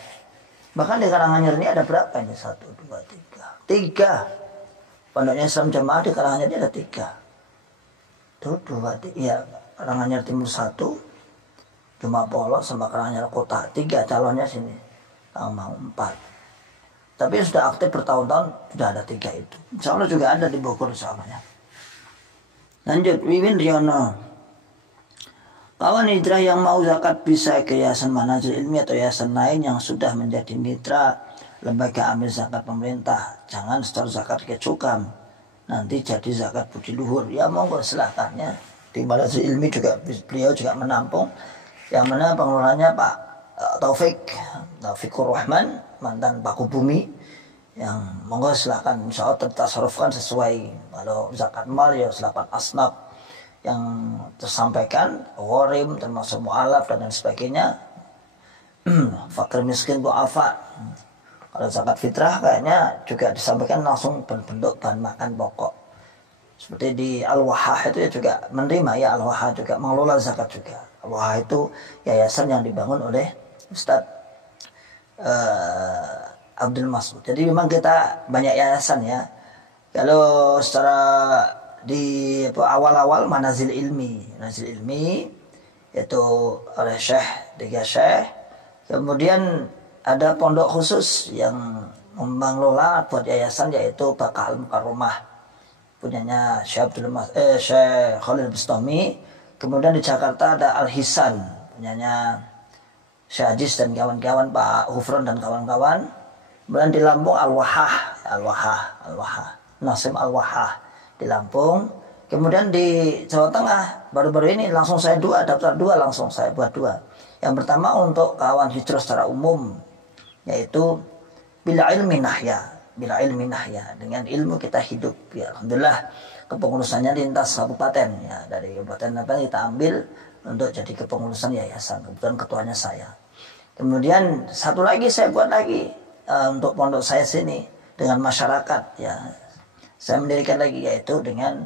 Bahkan di Karanganyar ini ada berapa ini? 1, 2, 3. Pondoknya Islam Jamaah di Karanganyar ini ada 3. Tuh 2, ya, Karanganyar Timur 1, Cuma Polo sama Karanganyar Kota, 3 calonnya sini. Mau 4. Tapi sudah aktif bertahun-tahun, sudah ada 3 itu. Insya Allah juga ada di Bogor soalnya. Lanjut, Wiwin Riono. Kawan hijrah yang mau zakat bisa ke Yayasan Manhajul Ilmi atau yayasan lain yang sudah menjadi mitra lembaga amil zakat pemerintah. Jangan setor zakat ke Cukam. Nanti jadi zakat budi luhur. Ya monggo silahkan ya. Di Manhajul Ilmi juga beliau juga menampung. Yang mana pengelolanya Pak Taufikur Rahman, mantan Paku Bumi. Yang monggo silahkan, insya Allah tertasarufkan sesuai. Kalau zakat mal ya silahkan asnaf yang tersampaikan, gharim termasuk mu'alaf dan lain sebagainya. Fakir miskin du'afa. Kalau zakat fitrah kayaknya juga disampaikan langsung berbentuk bahan makan pokok. Seperti di Al-Wahhah itu ya juga menerima ya, Al-Wahhah juga mengelola zakat juga. Al-Wahhah itu yayasan yang dibangun oleh Ustadz Abdul Masud. Jadi memang kita banyak yayasan ya. Kalau secara di awal-awal Manazil Ilmi yaitu oleh Syekh, 3 Syekh. Kemudian ada pondok khusus yang mengelola buat yayasan yaitu Bakal Mukarramah punyanya Syekh Khalil Bustami. Kemudian di Jakarta ada Al-Hisan punyanya Syekh Aziz dan kawan-kawan, Pak Hufron dan kawan-kawan. Kemudian di Lampung Al-Wahhah Nasim Al-Wahhah di Lampung. Kemudian di Jawa Tengah baru-baru ini langsung saya daftar 2, langsung saya buat 2. Yang pertama untuk kawan hijrah secara umum, yaitu bila ilmi nahya, dengan ilmu kita hidup ya. Alhamdulillah kepengurusannya lintas kabupaten ya, dari kabupaten apa kita ambil untuk jadi kepengurusan yayasan. Kebetulan ketuanya saya. Kemudian satu lagi saya buat lagi untuk pondok saya sini dengan masyarakat ya. Saya mendirikan lagi yaitu dengan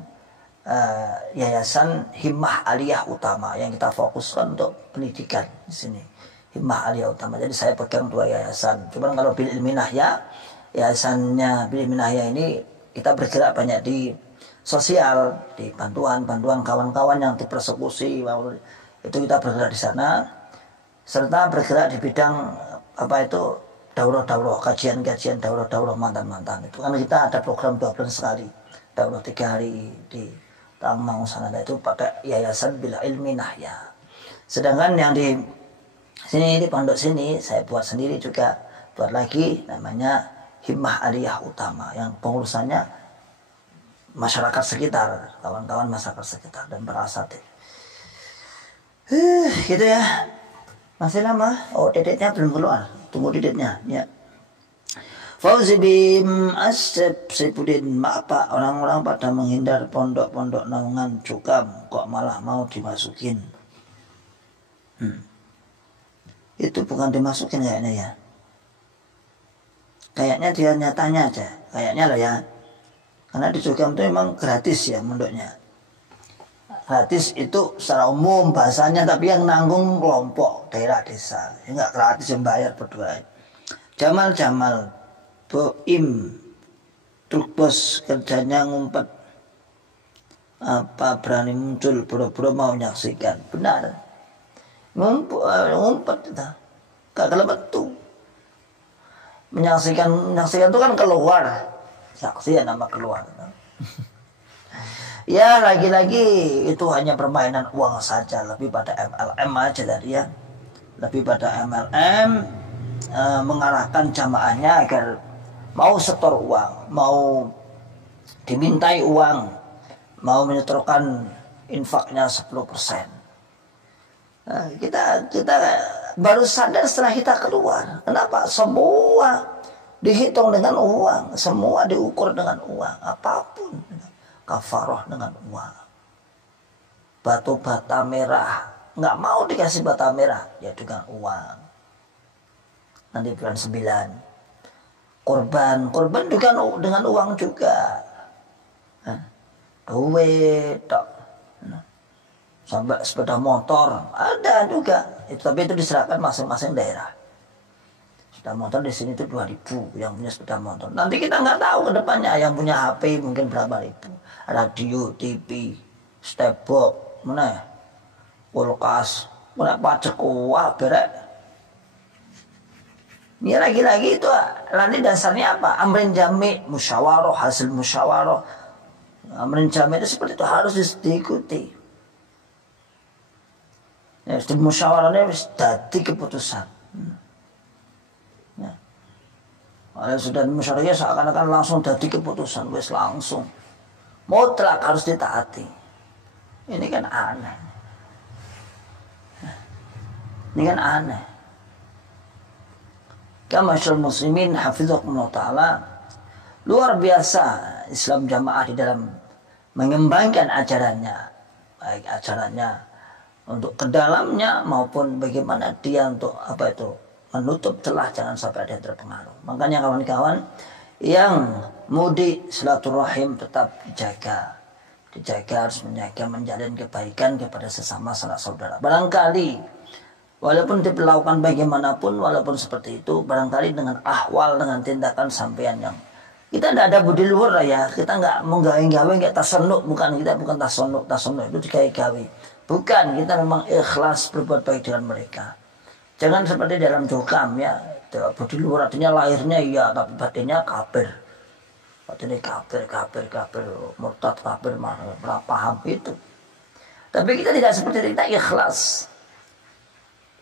Yayasan Himmah Aliyah Utama yang kita fokuskan untuk pendidikan di sini. Himmah Aliyah Utama. Jadi saya pegang 2 yayasan. Cuman kalau Bil Ilmi Nahya, yayasannya Bil Ilmi Nahya ini kita bergerak banyak di sosial, di bantuan kawan-kawan yang dipersekusi, itu kita bergerak di sana. Serta bergerak di bidang apa itu daurah-daurah, kajian-kajian daurah-daurah mantan-mantan. Itu kan kita ada program 2 bulan sekali, daurah 3 hari di Tangmang sana, itu pakai Yayasan Bil Ilmi Nahya. Sedangkan yang di sini di pondok sini saya buat sendiri juga, buat lagi namanya Himmah Aliyah Utama yang pengurusannya masyarakat sekitar, kawan-kawan masyarakat sekitar dan berasatid. Gitu ya. Masih lama. Oh, titiknya belum keluar. Tunggu titiknya. Ya. Fauzi bin Asep Saifuddin, maaf Pak, orang-orang pada menghindar pondok-pondok naungan cukam, kok malah mau dimasukin. Itu bukan dimasukin kayaknya ya. Kayaknya dia nyatanya aja. Kayaknya lah ya. Karena di cukam itu memang gratis ya pondoknya. Gratis itu secara umum bahasanya, tapi yang nanggung kelompok daerah desa. Enggak gratis, yang bayar berdua. Jamal Boim truk bos kerjanya ngumpet. Apa berani muncul buru-buru mau menyaksikan? Benar. Ngumpet kita. Gak kelebetu. Menyaksikan itu kan keluar. Saksi ya nama keluar. Ya lagi-lagi itu hanya permainan uang saja, lebih pada MLM aja tadi ya. Lebih pada MLM, mengarahkan jamaahnya agar mau setor uang, mau dimintai uang, mau menyetorkan infaknya 10%. Nah, kita baru sadar setelah kita keluar. Kenapa? Semua dihitung dengan uang, semua diukur dengan uang, apapun. Kafaroh dengan uang. Batu bata merah, nggak mau dikasih bata merah, ya dengan uang. Nanti bulan 9 korban juga dengan uang juga. Duit sampai sepeda motor ada juga. Tapi itu diserahkan masing-masing daerah. Sepeda motor di sini itu 2.000 yang punya sepeda motor. Nanti kita nggak tahu ke depannya, yang punya HP mungkin berapa ribu. Radio, TV, stepbox, mana kulkas, mana pajak kuah, berek. Ini lagi-lagi itu nanti dasarnya apa? Amrin jami, musyawarah, hasil musyawarah. Amrin jami itu seperti itu, harus diikuti. Ya, di musyawarahnya harus jadi keputusan. Ya. Kalau sudah musyawarahnya seakan-akan langsung jadi keputusan, wes langsung. Mutlak harus ditaati. Ini kan aneh. Ini kan aneh. Ma'asyiral muslimin hafizakumullah ta'ala, luar biasa Islam Jamaah di dalam mengembangkan ajarannya, baik ajarannya untuk ke dalamnya maupun bagaimana dia untuk apa itu menutup celah jangan sampai ada yang terpengaruh. Makanya kawan-kawan yang mudik silaturahim tetap dijaga, harus menjaga, menjalin kebaikan kepada sesama sanak saudara. Barangkali walaupun diperlakukan bagaimanapun, walaupun seperti itu, barangkali dengan ahwal, dengan tindakan sampean yang kita tidak ada budi luhur lah ya, kita nggak menggawe-gawe, nggak tasanuk, bukan tasanuk itu digawe-gawe, bukan, kita memang ikhlas berbuat baik dengan mereka. Jangan seperti dalam jokam ya, budi luhur artinya lahirnya iya, tapi batinnya kafir. Batinnya kafir, murtad kafir, malah paham itu. Tapi kita tidak seperti itu, kita ikhlas.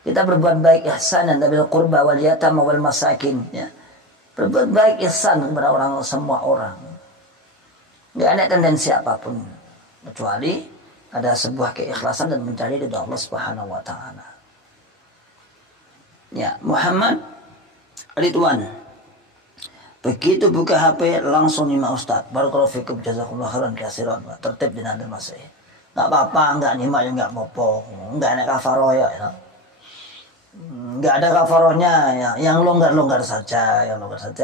Kita berbuat baik ihsan dan bil qurba wal yatama wal masakin ya. Berbuat baik ihsan kepada semua orang. Enggak ada tendensi apapun kecuali ada sebuah keikhlasan dan mencari ridha Allah Subhanahu wa taala. Ya, Muhammad Ridwan. Begitu buka HP langsung nyimak Ustaz. Barakallahu fikum jazakumullah khairan katsiran. Tertib di nanti masih. nggak apa-apa, nggak nyimak ya nggak apa-apa, nggak ada kafaroh ya, nggak ada kafarohnya ya, yang longgar-longgar saja,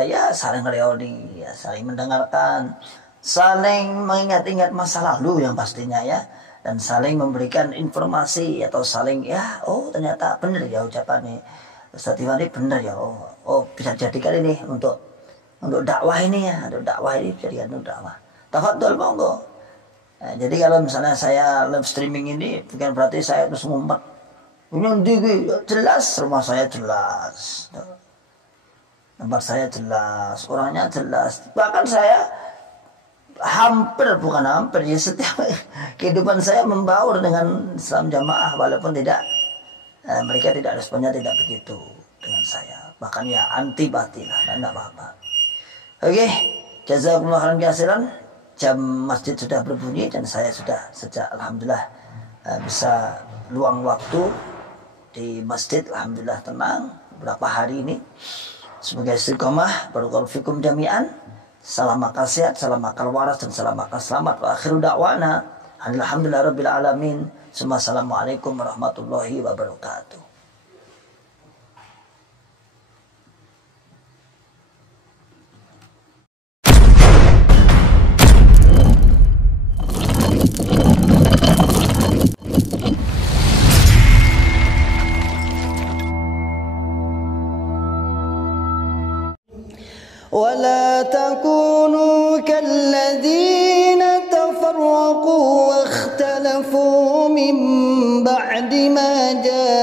ya saling reoli, ya saling mendengarkan, saling mengingat-ingat masa lalu yang pastinya ya, dan saling memberikan informasi atau saling ya, oh ternyata benar ya ucapannya Ustaz Iwan ini benar ya, oh bisa jadikan ini untuk dakwah ini ya, untuk dakwah ini bisa jadikan untuk dakwah. Tafadhol monggo. Nah, jadi kalau misalnya saya live streaming ini bukan berarti saya terus ngumpet. Ini jelas rumah saya jelas, tempat saya jelas, orangnya jelas. Bahkan saya bukan hampir ya, setiap kehidupan saya membaur dengan Islam Jamaah walaupun tidak mereka tidak responnya tidak begitu dengan saya. Bahkan ya antipati lah, tidak apa-apa. Oke, jazakumullah khairan katsiran. Jam masjid sudah berbunyi dan saya sudah sejak alhamdulillah bisa luang waktu di masjid, alhamdulillah tenang beberapa hari ini. Semoga istiqomah, barakallahu fikum jami'an. Salam akal sehat, salam akal waras dan salam akal selamat. Wa akhiru da'wana alhamdulillah rabbil alamin. Assalamualaikum warahmatullahi wabarakatuh. ولا تكونوا كالذين تفرقوا واختلفوا من بعد ما جاءهم